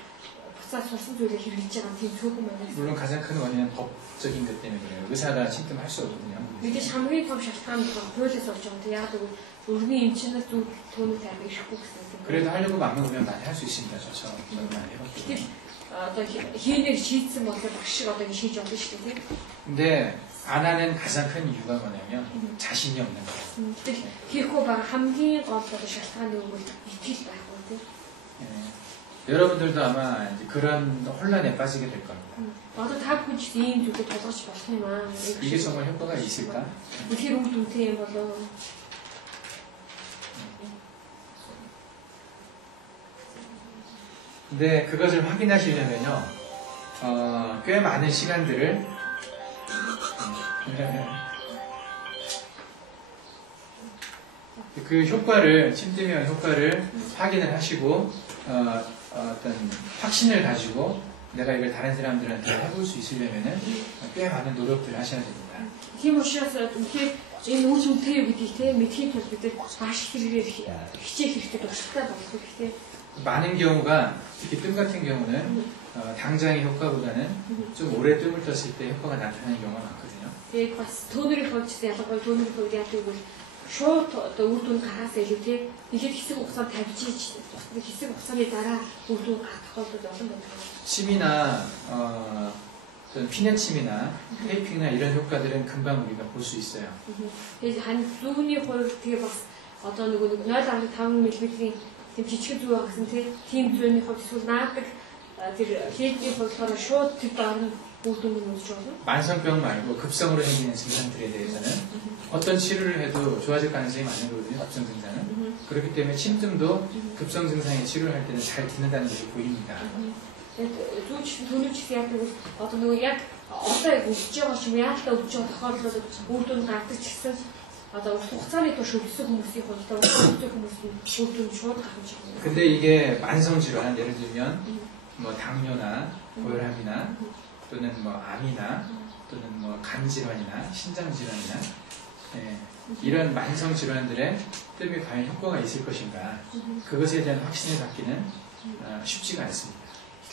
буцаад сурсан зүйлээ хэрэгжилж байгаа тийм цөөхөн байна. 물론 가장 큰 원인은 법적인 것 때문에 그래요. 의사가 침뜸할 수 없거든요. Мэдээж хамгийн том шалтгаан нь хуулиас болж байгаа. Тэгээ яг гэвэл өргөний эмчнэр зөв төөнөд авах ирэхгүй гэсэн юм. 그래도 하려고 마음을 먹으면 많이 할 수 있습니다. 저처럼 많이 해봤거든요. Одоо хийнийг шийдсэн бол багш шиг одоо ингэ шийдэж болно шүү дээ. 근데 안 하는 가장 큰 이유가 뭐냐면 자신이 없는 거예요. Тэгэл хийхгүй байгаа хамгийн гол одоо шалтгаан нь юу вэ? Итгэл байхгүй тийм. 여러분들도 아마 이제 그런 혼란에 빠지게 될 겁니다. Одоо та бүхэн ч ийм зүйлд толгойч болох юм аа. 이게 정말 효과가 있을까? Тэр үр дүнтэй юм болоо. 근데 그것을 확인하시려면요, 꽤 많은 시간들을 그 효과를 침뜸의 효과를 확인을 하시고 어떤 확신을 가지고 내가 이걸 다른 사람들한테 해볼 수 있으려면은 꽤 많은 노력들을 하셔야 됩니다. Тийм учраас үнэхээр энэ үр дүнтэй юу гэдгийг те мэдхийн тулд бид маш хэрэгээр хичээх хэрэгтэй туршлагатай болох хэрэгтэй. 많은 경우가 특히 뜸 같은 경우는 당장의 효과보다는 좀 오래 뜸을 떴을 때 효과가 나타나는 경우가 많거든요. Тэгээд бас төөнөрийн хувьд ялангуяа төөнөрийн хувьд яг тэгвэл шууд одоо үр дүн гаргаас илүү те нэгэд хэсэг хугацаанд тавьж ич хэсэг хугацааны дараа үр дүн гаргах бол олон байдаг. 침이나 어떤 피내침이나 테이핑이나 이런 효과들은 금방 우리가 볼 수 있어요. Тэгээд хан зүүнний хувьд тэгээ бас одоо нөгөө 0.5 мм-ийн тийм жижиг зүй байгаа гэсэн тийм зүйний хувьд эсвэл наадаг тэр ледний хувьд болохоор шууд тэр доор нь үр дүнг үзэж болно. 만성병 말고 급성으로 생기는 증상들에 대해서는 어떤 치료를 해도 좋아질 가능성이 많은 거거든요. 급성 증상은. 그렇기 때문에 침뜸도 급성 증상에 치료를 할 때는 잘 듣는다는 것이 보입니다. Зүүч төлөвч яг нэг одоо нөгөө яг одоо яг өгч байгаа ч юм яалтаа өгч байгаа тохиолдолд үр дүн гардаг ч гэсэн одоо урт хугацааны турш өвсөн хүмүүсийн хувьд өвсөн хүмүүсийн үр дүн шууд гарч ирнэ. 근데 이게 만성 질환 예를 들면 뭐 당뇨나 고혈압이나 또는 뭐 암이나 또는 뭐 간 질환이나 신장 질환이나 이런 만성 질환들의 뜸이 과연 효과가 있을 것인가 그것에 대한 확신을 갖기는 쉽지가 않습니다.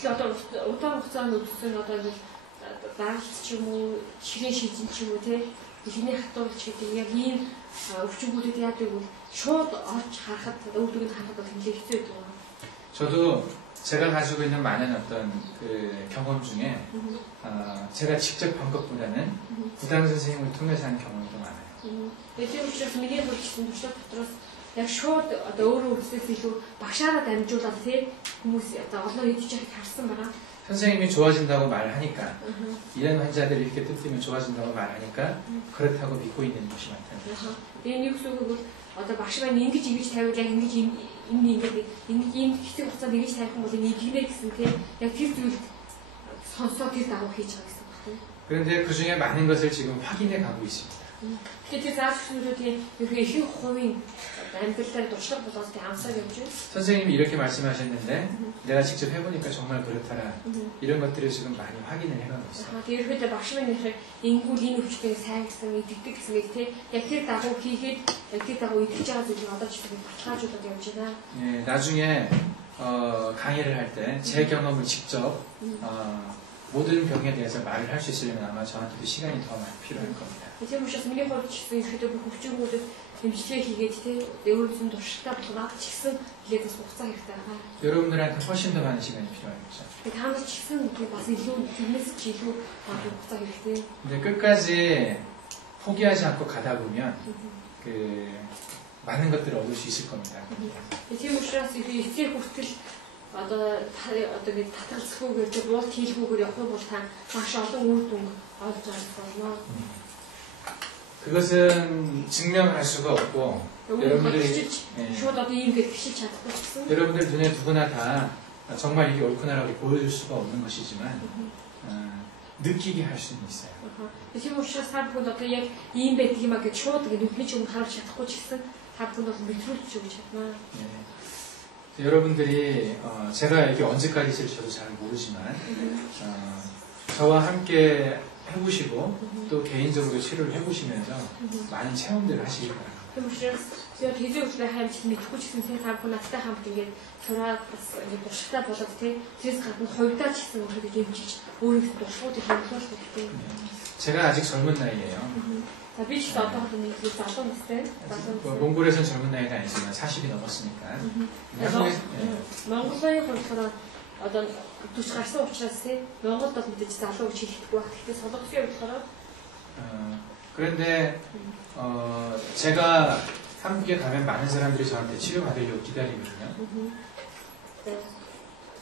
Тэгэхээр одоо удаан хугацаанд өвсөн одоо нэг даралт ч юм уу, ширээ шижин ч юм уу те ихний хатуулч гэдэг яг ийм өвчнүүдэд яадаг бол шууд олж харахад үр дүнд харахад 굉장히 хэцүү байдаг. 저도 제가 가지고 있는 많은 어떤 그 경험 중에 제가 직접 본 것보다는 구당 선생님을 통해서 한 경험도 많아요. Тэгэхээр учраас миний хувьд ч туршлага дотроос яг шууд одоо өөрөө үзлээс илүү багшаараа дамжуулаад тий хүмүүс одоо олон идэж байгааг харсан байгаа. 선생님이 좋아진다고 말하니까 이런 환자들이 이렇게 뜯으면 좋아진다고 말하니까 그렇다고 믿고 있는 것이 많다는 거죠. Энэ юу гэсэн үг бол одоо багш маань ингэж тавиул яг ингэж ийм хэцүү хугацаанд ингэж тавих юм бол энэ идэгнэ гэсэн тий яг тэр зүйлд сонсоод тэр дагуу хийж байгаа гэсэн үг тий. 그런데 그 중에 많은 것을 지금 확인해 가고 있습니다. Тэгэхээр заавчлуудын ихэнх хувийн амьдралаар туршлага болоод амсаар явж байна. 선생님이 이렇게 말씀하셨는데 내가 직접 해보니까 정말 그렇더라. 이런 것들을 지금 많이 확인을 해가고 있어요. Тэгээд багш маань нөхөр ингүүл энэ өвчтэй сайн гэсэн идэгдэг гэсэн үг тий. Яг тэр дагуу хийгээд яг тэр дагуу идэж байгаа зүйлийг одоо ч гэсэн баталгаажуулаад явж байна. 예, 나중에 강의를 할 때 제 경험을 직접 모든 병에 대해서 말을 할 수 있으려면 아마 저한테도 시간이 더 많이 필요할 겁니다. Тийм учраас миний хувьд ч гэсэн ихэд хөвчгүүдэд эмчилгээ хийгээд тий өөрөөсөө туршилтаа болгоод ч гэсэн хэлээд бас хугацаа хэрэгтэй байгаа. 여러분들한테 훨씬 더 많은 시간이 필요하겠죠. Та нар ч гэсэн бас илүү тэрнээс ч илүү хугацаа хэрэгтэй. 근데 끝까지 포기하지 않고 가다 보면 그 많은 것들을 얻을 수 있을 겁니다. Тийм учраас эцэг хүртэл одоо ингэ татгалзахгүйгээр тэр уул хийлгүүгээр явах бол та маш олон үр дүн олж авах болно. 그것은 증명할 수가 없고 여러분들이 шууд одоо ийм гэж гიშиж чадахгүй ч гэсэн 여러분들 눈에 누구나 다 정말 이게 옳구나라고 보여줄 수가 없는 것이지만 느끼게 할 수는 있어요. тийм учраас та бүхэнд одоо яг ийм байдаг юм а гэж шууд ингэ нүдний ч юм харуулж чадахгүй ч гэсэн та бүхэнд бол мэдрүүлж өгч чадна. 여러분들이 제가 이게 언제까지 있을지 저도 잘 모르지만 저와 함께 해보시고 또 개인적으로 치료를 해보시면서 많은 체험들을 하시기 바랍니다. Тийм учраас яг хэзээ өчнө хаймч мэдхгүй ч гэсэн та бүхэн надтай хамт ингээд сураад бас ингээд туршлагатай болоод тэрээс гадна хувьдаа ч гэсэн өөрөөр дэмжиж өөрийнхөө туршлагуудыг хэмжүүлэх хэрэгтэй. 제가 아직 젊은 나이에요. За би ч одоо нэг залуу настай. 몽골에서는 젊은 나이가 아니지만 40이 넘었으니까. Монголын хувьд одоо 40 гарсан учраас Монголд бол мэдээж залуу гэж хэлэхгүй байх. гэхдээ солонгосын хувьд болохоор 그런데 제가 한국에 가면 많은 사람들이 저한테 치료받으려고 기다리거든요.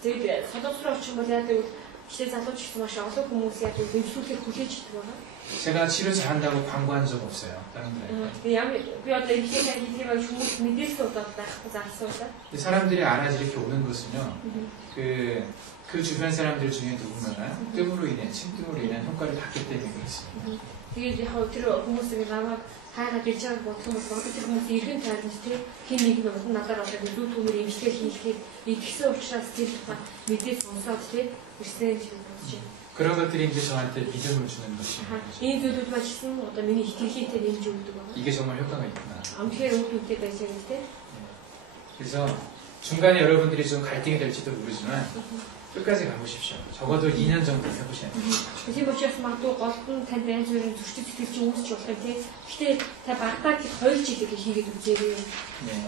тэгээд солонгос руу очих бол яадаг вэ? Гэхдээ залууч гэсэн маш олон хүмүүс яадаг вебсайтыг хүлээж идэх байгаа. 제가 치료 잘한다고 광고한 적 없어요. 다른 분들한테. би одоо ихтэй хийх хүмүүс мэдээлэл удаад байхгүй зарсуулаа. 사람들이 알아서 이렇게 오는 것은요. 그 주변 사람들 중에 누군가가 뜸으로 인해 침뜸으로 인한 효과를 받기 때문에 그렇습니다. Тэгээд яг тэр хүмүүсийг намайг хайгаад ирж байгааг бодох юм бол тэр хүмүүс иргэн тайлбар тий хин нэг нь надаар болоод илүү түмэр имжлэг хийлгээд идсэн учраас тэр тухай мэдээлэл сонсоод тий ирсэн гэж бодож байна. 그런 것들이 이제 저한테 믿음을 주는 것입니다. Энэ зүйлүүд маань ч гэсэн одоо миний итгэлтэй нэмж өгдөг байна. 이게 정말 효과가 있구나. 암хээр өгдөгтэй байж байгаа тий. 그래서 중간에 여러분들이 좀 갈등이 될지도 모르지만 끝까지 가보십시오. 적어도 2년 정도 해보셔야 돼요. Тийм учраас магадгүй голдон танд янз бүрийн зөрчил сэтгэл чинь үүсч болох юм тий. Гэхдээ та багтаа 2 жилийг хийгээд үзээрэй. 네.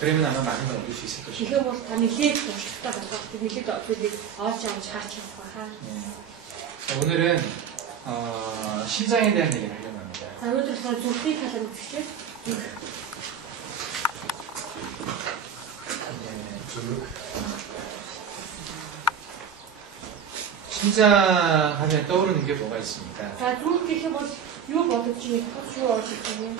그러면 아마 많은 걸 얻을 수 있을 것입니다. Тэгэхээр бол та нэлээд туршлагатай болох, нэлээд зүйлийг олж авч харж чадах байхаа. 오늘은 신장에 대한 얘기를 하려고 합니다. За өнөөдөр та зүрхний талаар үзчихлээ. 심장하면 떠오르는 게 뭐가 있습니까? За зүрх гэх юм бол юу бодож чинь хот юу орж ирж байна.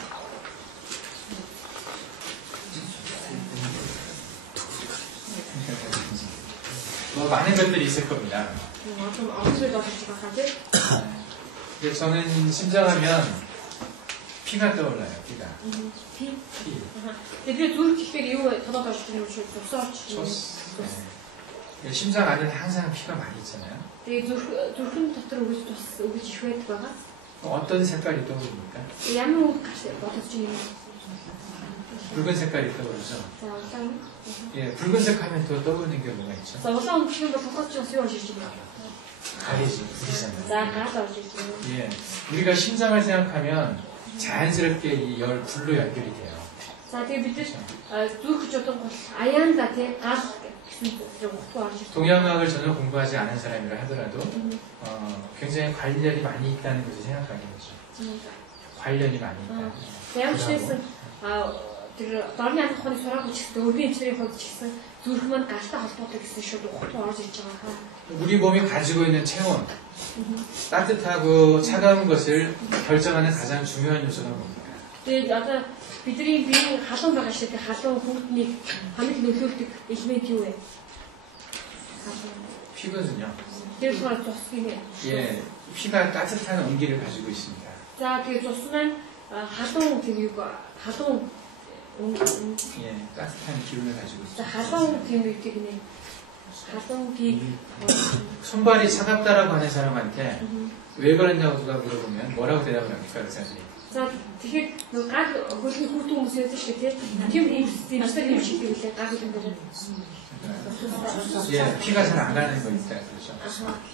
뭐 많은 것들이 있을 겁니다. 좀 어느 걸 넣어줄 것 같아? 근데 저는 심장하면 피가 떠올라요. 피가. 피? 피. 근데 зүрх гэхээр юу тодоод орж ирж байна вэ? Цус орж ирж байна. 네. 심장 안에 항상 피가 많이 있잖아요. Тэгээ зүрхэн дотор өгж их байдаг байгаа. 어떤 색깔이 떠오릅니까? Ямар үг гарч бодож чинь юм. 붉은 색깔이 떠오르죠. За улаан. 예, 붉은색 하면 또 떠오르는 게 뭐가 있죠? За улаан гэх юм бол тодоод чинь юу орж ирж байна. 가리지, 불이잖아요. За гал орж ирж байна. 예, 우리가 심장을 생각하면 자연스럽게 이 열 불로 연결이 돼요. За тэгээ бид зүрх гэж бодсон бол аяанда тий гал гэсэн үг орж ирж байна. 동양학을 전혀 공부하지 않은 사람이라 하더라도 굉장히 관련이 많이 있다는 것을 생각하게 되죠. 관련이 많이 있다. Ямар ч байсан тэр дорны анх ухааны сураагүй ч гэсэн өвгийн эмчнэрийн хувьд ч гэсэн зүрх маань галтай холбоотой гэсэн шууд ухтуу орж ирж байгаа хаа. 우리 몸이 가지고 있는 체온, 따뜻하고 차가운 것을 결정하는 가장 중요한 요소가 뭡니까? Тэгээд одоо бидний биеийн халуун байгаа шүү дээ. Халуун хүүхднийг хамгийн нөлөөлдөг элемент юу вэ? 피거든요. Тэр болохоор цус гинэ. 예, 피가 따뜻한 온기를 가지고 있습니다. За тэгээд цус маань халуун тийм юу халуун 예, 따뜻한 기운을 가지고 за 있습니다. халуун тийм юу гинэ. халуун 기 손발이 차갑다라고 하는 사람한테 왜 그랬냐고 누가 물어보면 뭐라고 대답을 합니까? 그 사람들이. За тэгэхээр нөгөө гал хөлний хүүтэн хүмүүс байдаг шүү дээ. Тийм дэмжлэг юм шиг үлээ гал хөлн дээр. 예, 피가 잘 안 가는 거 있다 그렇죠.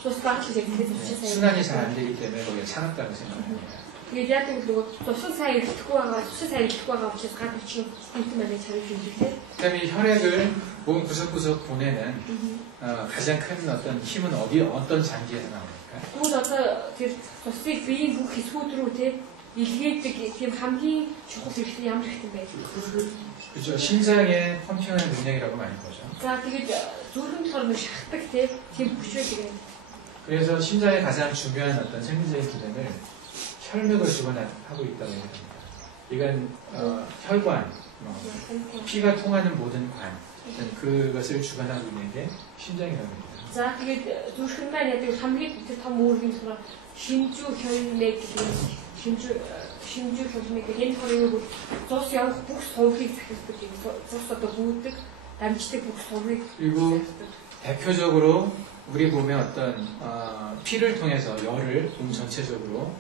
Цус гал гэж хэлээд байна. 순환이 잘 안 되기 때문에 거기에 차갑다고 생각합니다. Тэгээд яг л нөгөө цус сайн ирэхгүй байгаа, цус сайн ирэхгүй байгаа учраас гал хөлчин симптом манай чарж үлдээ. 그다음에 이 혈액을 몸 구석구석 보내는 가장 큰 어떤 힘은 어떤 장기에서 나옵니까? Тэгвэл одоо тэр цусыг биеийн бүх хэсгүүд рүү те илгээдэг тийм хамгийн чухал хэрэгтэй ямар хэрэгтэй байх вэ? 그렇죠. 심장의 펌핑하는 능력이라고 많이 보죠. За тэгээд зүрхэн болохоор нэг шахдаг те тийм хүч байдаг. 그래서 심장의 가장 중요한 어떤 생리적인 기능을 혈맥을 주관하고 있다고 합니다. 이건 혈관, 피가 통하는 모든 관, 그것을 주관하고 있는 게 심장이라고 합니다. За тэгээд зүрхэн маань яг хамгийн тэр том үүргийн болохоор шинжүү хөлмэг гэдэг шинжүү хөлмэг гэдэг энэ хоёрыг цус явах бүх сувгийг захирдаг юм. Цус одоо бүүдэг, дамждаг бүх сувгийг. 그리고 대표적으로 우리 몸에 어떤 피를 통해서 열을 몸 전체적으로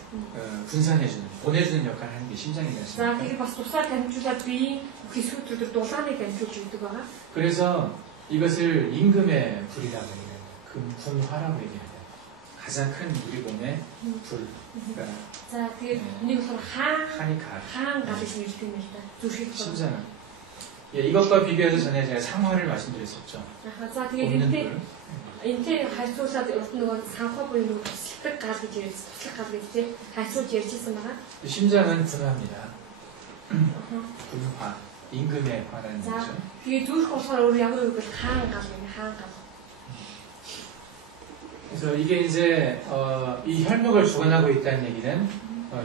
분산해주는, 보내주는 역할을 하는 게 심장이지 За 않습니까? тэгээд бас тусаар дамжуулаад биеийн хэсгүүд дулааныг дамжуулж өгдөг байгаа. 그래서 이것을 임금의 불이라고 얘기해요. 금풍화라고 얘기해요. 가장 큰 우리 몸의 불. 그러니까 За тэгээд нэг болохоор 하니까 хаан гал гэж нэрдэг юм л да. зүрхийг 심장은. 예, 이것과 비교해서 전에 제가 상화를 말씀드렸었죠. За тэгээд энтэй хайцуулаад урд нөгөө санхүү буюу нөгөө туслах гал гэж ярьж, туслах гал гэж тий хайцуулж ярьжсэн байгаа. 심장은 분화입니다. 분화. 임금의 화라는 За 거죠. тэгээд зүрх болохоор өөр ямар үг бол хаан гал юм, хаан гал. 그래서 이게 이제 이 혈맥을 주관하고 있다는 얘기는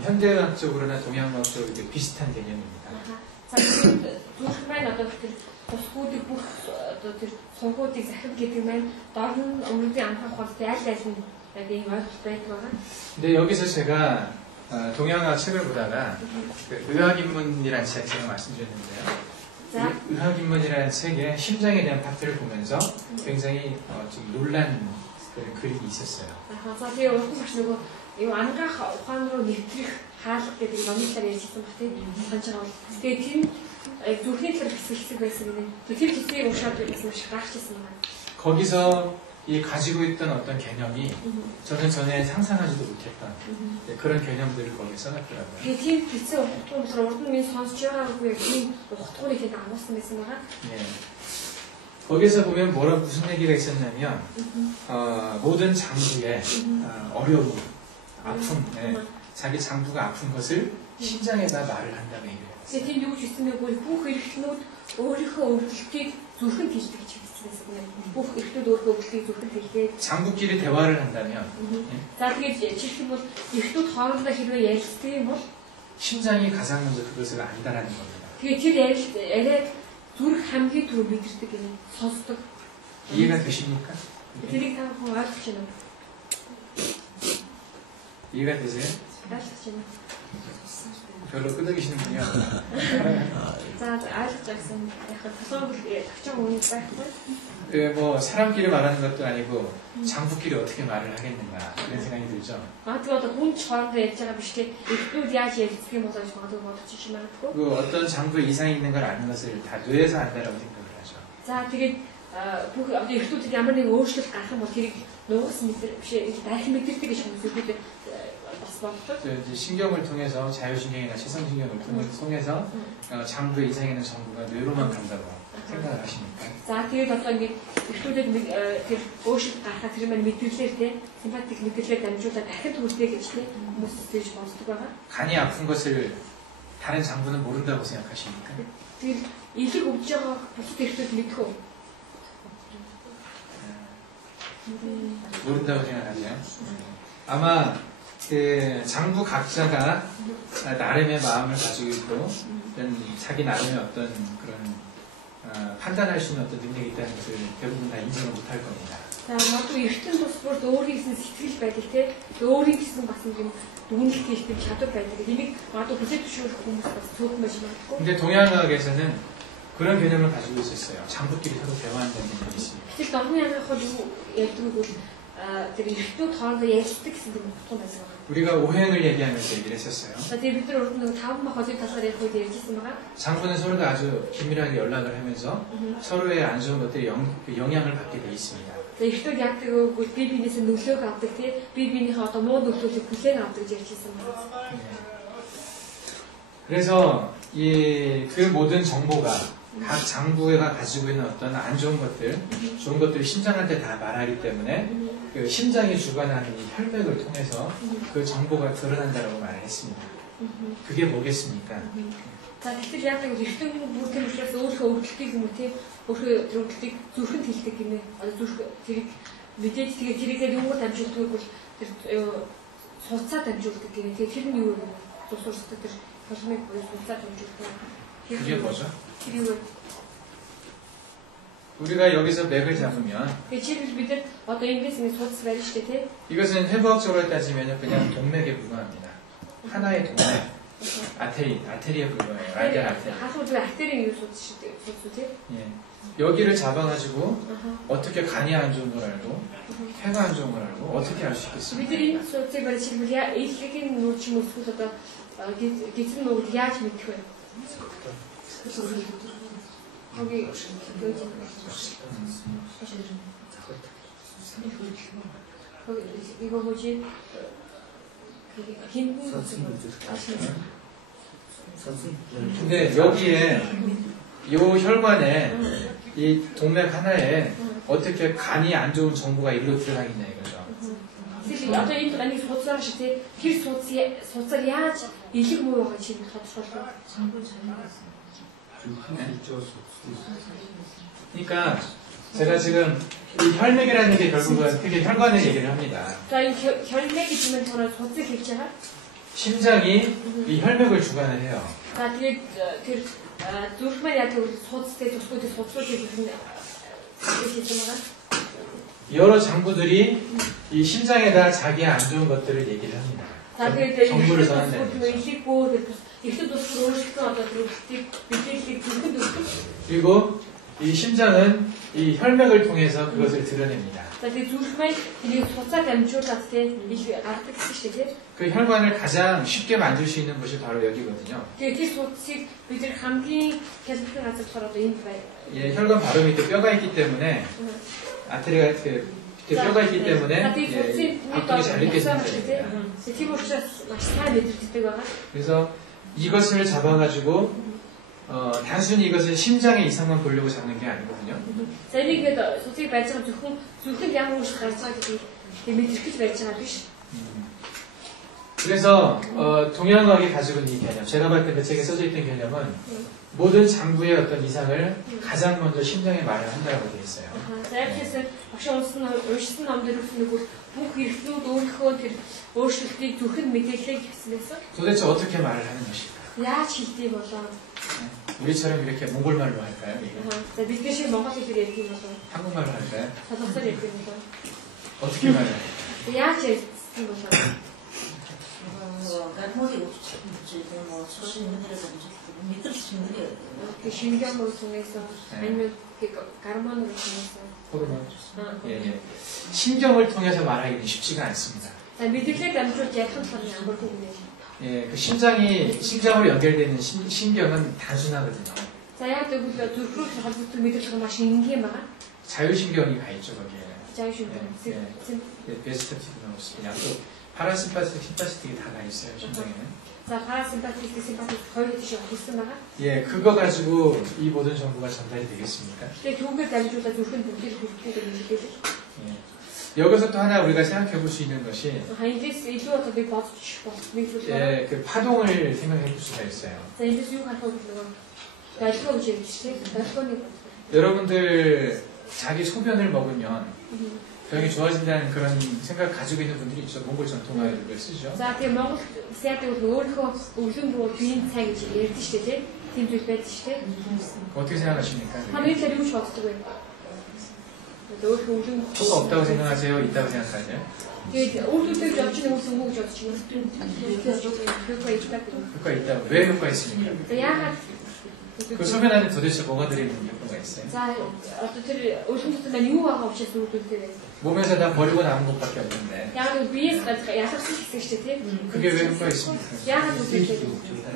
현대의학적으로나 동양의학적으로 이렇게 비슷한 개념입니다. За тэгээд зүрх маань одоо тэр тусгуудыг бүх одоо тэр цонхуудыг захив гэдэг маань дор нь өмнөдийн анхаах ухаантай аль аль нь яг ийм ойлголт байдаг байгаа. 근데 여기서 제가 동양의학 책을 보다가 그 의학인문이라는 책 제가 말씀드렸는데요. 자. 의학인문이라는 책에 심장에 대한 파트를 보면서 굉장히 좀 놀란 그림이 있었어요. За тэгээд урд нь бас нөгөө юу ангаах ухаан руу нэвтрэх хаалга гэдэг номлолоор ярьжсэн баг тийм санаж байгаа бол тэгээд тийм зүрхний тэр хэсэг байсан гэнэ. Тэр хэсгийг уушаад байсан маш гайхажсэн байна. 거기서 이 가지고 있던 어떤 개념이 저는 전에 상상하지도 못했던 그런 개념들을 거기에 써놨더라고요. Тэгээд тийм хэсэг ухтгуун болохоор урд нь минь сонсож байгаагүй тийм ухтгууныг тэгээд агуулсан байсан байгаа. 예. 거기서 보면 무슨 얘기가 있었냐면 모든 장부의 어려움, 아픔, 자기 장부가 아픈 것을 심장에다 말을 한다고 얘기해요. Тэгээд тийм юу ч хэлсэн мэггүй бүх эрхтнүүд өөрийнхөө өвдөлтийг зүрхэнд хэлдэг гэж хэлсэн. хэлсэн юм. Бүх эртүүд өөрөө өвчлийг зөвхөн хэлгээд 장부끼리 대화를 한다면 за тэгээд жишээлбэл бол эртүүд хоорондоо хэрвээ ярилцдаг юм бол 심장이 가장 먼저 그것을 안다라는 겁니다. тэгээд тэр яриад зүрх хамгийн түрүү мэдэрдэг юм. Сонсдог. 이해가 되십니까? тэрийг та бүхэн ойлгож байна уу? 이해가 되세요? ойлгож байна. 별로 끄덕이시는 분이요. За ойлгож байсан. Яг толгойг тавчаа үнэ байхгүй. 뭐 사람끼리 말하는 것도 아니고 장부끼리 어떻게 말을 하겠는가 그런 생각이 들죠. Магадгүй одоо хүн хоорондоо ярьж байгаа биш те эртүүд яаж ярилцдаг юм бол гэж магадгүй бодож иж магадгүй. 그 어떤 장부에 이상이 있는 걸 아는 것을 다 뇌에서 안다라고 생각을 하죠. За тэгээд бүх одоо эртүүдэд ямар нэг өөрчлөлт гарах юм бол тэрийг нугас мэдэр биш дахин мэдэрдэг гэж хүмүүсүүд бас боддог. 이제 신경을 통해서 자율신경이나 체성신경을 통해서 장부에 이상이 있는 정보가 뇌로만 간다고 생각을 하십니까? За тэгээд одоо ингээд эртүүдэд тэр өөрчлөлт гарахад тэр маань мэдрэлээр те симпатик мэдрэлээр дамжуулаад дахин төрөлтэй гэж те хүмүүс тэгж боддог байгаа. 간이 아픈 것을 다른 장부는 모른다고 생각하십니까? Тэгээд илэг өвж байгаа бусад эртүүд мэдэх үү? 모른다고 생각하세요? 아마 그 장부 각자가 나름의 마음을 가지고 있고 자기 나름의 어떤 그런 판단할 수 있는 어떤 능력이 있다는 것을 대부분 다 인정을 못할 겁니다. За магадгүй эртэн тус бүр өөрийн гэсэн сэтгэл байдаг те өөрийн гэсэн бас нэг юм дүгнэлт хийх чадвар байдаг. Энийг магадгүй хүлээж зөвшөөрөх хүмүүс бас цөөхөн байж магадгүй. 근데 동양학에서는 그런 개념을 가지고 있었어요. 장부끼리 서로 대화한다는 개념이 있습니다. Тэгэхээр дорны янах бол юу ярьдаг бол тэр эртнүүд хоорондоо ярилцдаг гэсэн юм утга байсан байна. 우리가 오행을 얘기하면서 얘기를 했었어요. За тэгээд бид нар урд нэг 5 мах хоолыг талаар ярих үед ярьжсэн байгаа. 장부는 서로가 아주 긴밀하게 연락을 하면서 서로의 안 좋은 것들이 영향을 받게 돼 있습니다. За эртнүүд яадаг вэ? Би биенээс нөлөөг авдаг те би биенийхээ одоо муу нөлөөлөлийг хүлээн авдаг гэж ярьжсэн байна. 그래서 그 모든 정보가 각 장부가 가지고 있는 어떤 안 좋은 것들, 좋은 것들을 심장한테 다 말하기 때문에 그 심장이 주관하는 이 혈맥을 통해서 그 정보가 드러난다고 말을 했습니다. 그게 뭐겠습니까? За тэгэхээр яг нэг эртэн бүр тэр учраас өөрийнхөө өвдөлтийг юм уу те өөрийнхөө тэр өвдөлтийг зүрхэнд хэлдэг гинэ. Одоо зүрх тэрийг мэдээж тэгээд тэрийгээ юмгаар дамжуулдаг бол тэр суцаа дамжуулдаг гинэ. Тэгээд тэр нь юу вэ? Тусурсдаг тэр холмыг буюу суцаа дамжуулдаг. 그게 뭐죠? Тэр юу вэ? 우리가 여기서 맥을 잡으면 Тэгээд жишээлбэл бид нар одоо эндээс нэг суц барьж штэ те. 이것은 해부학적으로 따지면 그냥 동맥에 불과합니다. 하나의 동맥, 아테리에 불과해요. 알게 아테리. 하수 그 아테리 유 수치 수치. 예. 여기를 잡아가지고 어떻게 간이 안 좋은 걸 알고 폐가 안 좋은 걸 알고 어떻게 알 수 있겠습니까? бидний суцыг барьж 야 эйлэгийн нүүрч юм эсвэл одоо гизэн нүгд яаж мэдэх вэ? 거기 이거 뭐지? 긴 근데 여기에 이 혈관에 이 동맥 하나에 어떻게 간이 안 좋은 정보가 일로 들어가겠냐 이거죠. одоо энэ ганий судалгаа шиг тэр судалгаар яаж илэг муу байгаа чинь тодорхойлох. 그러니까 제가 지금 이 혈맥이라는 게 결국은 그게 혈관을 얘기를 합니다. 자, 이 혈맥이 지면 저는 소득 결제가 심장이 이 혈맥을 주관을 해요. 자, 그 зүрхмээр яг судастай тусгуудыг судалуулж 있는 여러 장부들이 이 심장에다 자기 안 좋은 것들을 얘기를 합니다. 자, 그 정보를 전한다는 거죠. 그리고 이 심장은 이 혈맥을 통해서 그것을 드러냅니다. 그 혈관을 가장 쉽게 만들 수 있는 곳이 바로 여기거든요. 예, 혈관 바로 밑에 뼈가 있기 때문에 아테리가 밑에 뼈가 있기 때문에 박동이 잘 느껴진다. 그래서 이것을 잡아가지고 단순히 이것은 심장의 이상만 보려고 잡는 게 아니거든요. 그래서 동양학이 가지고 있는 이 개념, 제가 봤을 때 그 책에 써져 있던 개념은 모든 장부의 어떤 이상을 가장 먼저 심장에 말을 한다고 되어 있어요. Заавчаас багш уншсан номдэр нөгөө бүх эрхлүүд өөрийнхөө тэр өөрчлөлтийг зүрхэнд мэдээлэлийг хийсэн байсан. 도대체 어떻게 말을 하는 것일까? Яаж хэлдэг болоо? 우리처럼 이렇게 몽골말로 할까요? За бидний шиг монгол хэлээр ярьдаг болоо? 한국말로 할까요? Солонгосоор ярьдаг болоо? 어떻게 말해요? Яаж ярьсан болоо? гармоны үчиг юм уу шингэнээрээ мэдрэл шингэнээр 그 신경을 통해서 아니면 그 가르마노를 통해서 호르몬. 예. 신경을 통해서 말하기는 쉽지가 않습니다. 자 믿을래 남쪽 약한 사람이 안 걸고 있네. 예, 그 심장으로 연결되는 신경은 단순하거든요. 자 야도 그 두루로 가지고 믿을 거 마신 게 막. 자율신경이 가 있죠 거기에. 자유신경. 베스터티브나 그냥 또 파라심파티틱, 심파티틱이 다 가 있어요 심장에는. 자 파라심파티틱, 심파티틱 거의 뜻이 어디서 나가? 예, 그거 가지고 이 모든 정보가 전달이 되겠습니까? 근데 교육을 가지고 다 두루는 두루를 그렇게 되는 예. 여기서 또 하나 우리가 생각해 볼 수 있는 것이 한인데스 이도가 되게 봐주시고 예, 그 파동을 생각해 볼 수가 있어요. 자 인데스 요 갖고 있는 거 가지고 오지 가지고 여러분들 자기 소변을 먹으면 병이 좋아진다는 그런 생각을 가지고 있는 분들이 있죠. 몽골 전통화를 쓰죠. За тийм Монгол сэтгүүл өөрийнхөө өвлөн рүү биеийн цай гэж ярьдаг шүү дээ. Тийм зүйл байдаг шүү дээ. 어떻게 생각하십니까? Хамгийн тэр юу ч боддог вэ? өөрийнхөө өвлөн 효과 없다고 생각하세요? 있다고 생각하세요? тэгээд өөртөө явж байгаа хүмүүс өнгө гэж бодож байна. 효과 있다고. 효과 있다고. 왜 효과 있습니까? За яагаад 그 소변 안에 도대체 뭐가 들어있는 효과가 있어요? За одоо тэр өвлөн дотор маань юу байгаа учраас үүдэлтэй вэ? 몸에서 다 버리고 남은 것밖에 없는데 Яг нь биеэс гадна ялгсан хэсэг шүү дээ тийм. 그게 왜 효과가 있습니까? Яагаад үүдэлтэй вэ?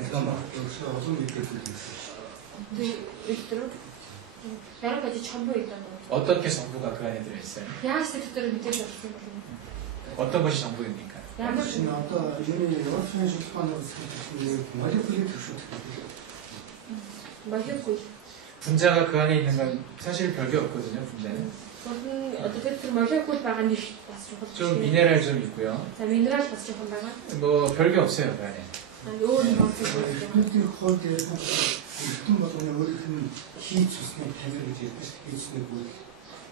잠깐만. 여기서 어떤 믿음이 өдөр яг гэж чамбуу 있다고. 어떻게 정보가 그 안에 들어있어요? Яаж тэр дотор мэдээж болсон бэ? 어떤 것이 정보입니까? Ямар 지금 아까 이미 여러분 실습하는 모лекул이 들어있어요. 모лекул. 분자가 그 안에 있는 건 사실 별게 없거든요. 분자는 Одоо тэр молекул байгаа нь бас чухал. 좀 미네랄 좀 있고요. За минерал бас чухал байгаа. 뭐 별게 없어요 그 안에. Өөр юм болсон. тэр хол дээр эртэн болгоны өөрийнх нь хийж усны тавир гэж ярьдаг хийсний бүр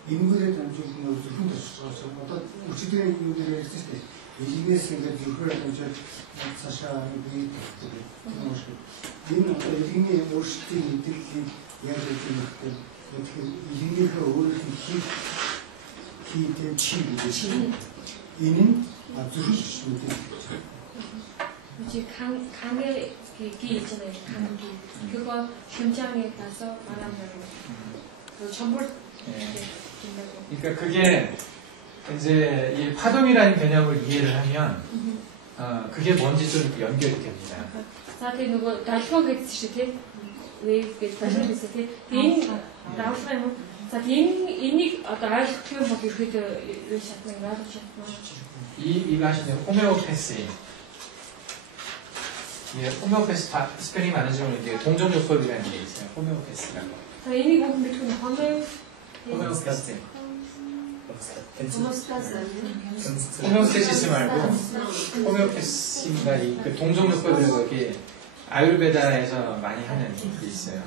энэгээр дамжуулах нь зөвхөн тусгаж одоо өчигдөр юу дээр ярьсан шүү дээ. Илгээс ингээд зөвхөн дамжуулах цаашаа бий гэдэг юм шиг. Энэ одоо илгэний өөрчлөлтийн мэдээллийг яаж хийх вэ? Тэгэхээр илгийнхээ өөрийнх нь хийдэг чи гэдэг чинь энэ нь зөвхөн мэдээлэл. 이제 강에 기 있잖아요. 강기. 그거 심장에 가서 말하면 그 전부를 된다고. 그러니까 그게 이제 이 파동이라는 개념을 이해를 하면 그게 뭔지 좀 연결이 됩니다. За тэгээ нөгөө далхуу гэсэн чинь тийм вэйв гэж далхуу гэсэн тийм энэ давлага юм. За энийг одоо ойлгох юм бол ерөөдөө юу шатнаг ойлгож чадна. 이거 하시면 호메오패스. 예, 호메오패스 스펠링 많은 점은 이게 동종요법이라는 게 있어요. 호메오패스라고. За энийг бүгд мэдгүй 호메오패스. 호메오스타즈. 호메오스테시스 말고 호메오패스인가 그 동종요법이라고 이렇게 아유르베다에서 많이 하는 게 있어요.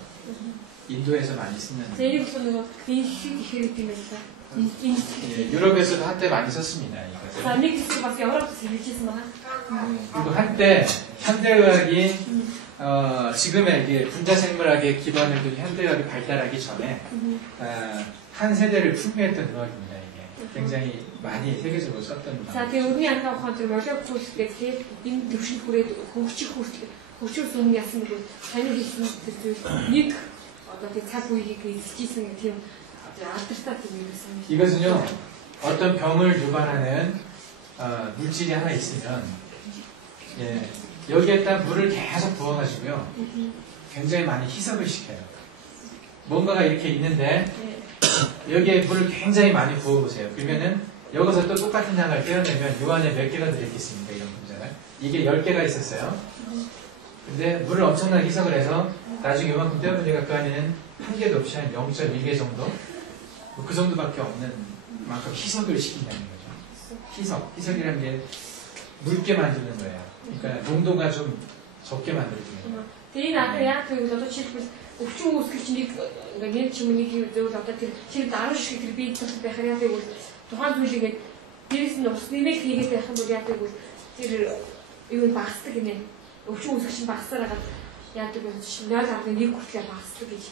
인도에서 많이 쓰는. 자 энийг 무슨 нөгөө институт их хэрэгтэй юм байна. 예, 유럽에서도 한때 많이 썼습니다. 이것을. За нэг хэсэг бас Европоос хэрэгжсэн байгаа. 그리고 한때 현대의학이 지금의 이게 분자생물학의 기반을 둔 현대의학이 발달하기 전에 한 세대를 풍미했던 의학입니다. 이게 굉장히 많이 세계적으로 썼던 За 의학. тэгээ өрний анхаа ухаан тэр молекул гэдэг энэ төвшин хүрээд хөгжих хүртэл хөгжүүлсэн өмнө яасан гэвэл таны хэлсэн тэр зүйл нэг одоо тэг цаг үеийг эзэлжсэн гэх тийм алдартай юм байсан. 이것은요 어떤 병을 유발하는 물질이 하나 있으면 예, 여기에다 물을 계속 부어가지고요 굉장히 많이 희석을 시켜요. 뭔가가 이렇게 있는데 여기에 물을 굉장히 많이 부어보세요. 그러면은 여기서 또 똑같은 양을 떼어내면 요 안에 몇 개가 들어있겠습니까? 이런 분자가 이게 10개가 있었어요. 근데 물을 엄청나게 희석을 해서 나중에 요만큼 떼어보니까 그 안에는 한 개도 없이 한 0.1개 정도 그 정도밖에 없는 만큼 희석을 시킨다는 거죠. 희석이라는 게 묽게 만드는 거예요. 그러니까 농도가 좀 적게 만들어주는. Тэгээ энэ одоо яг гэвэл одоо жишээлбэл өвчин үүсгэгчнийг ингээд нэг чимнийг зөв одоо тэр жишээл 10 шиг тэр бие цогт байхаар яг гэвэл тухайн зүйлийг ингээд дээрээс нь ус нэмэх хийгээд байх юм бол яг гэвэл тэр юу багасдаг гинэ. Өвчин үүсгэгч нь багасаар хагаад яадаг вэ? 0.1 хүртэл багасдаг гэж.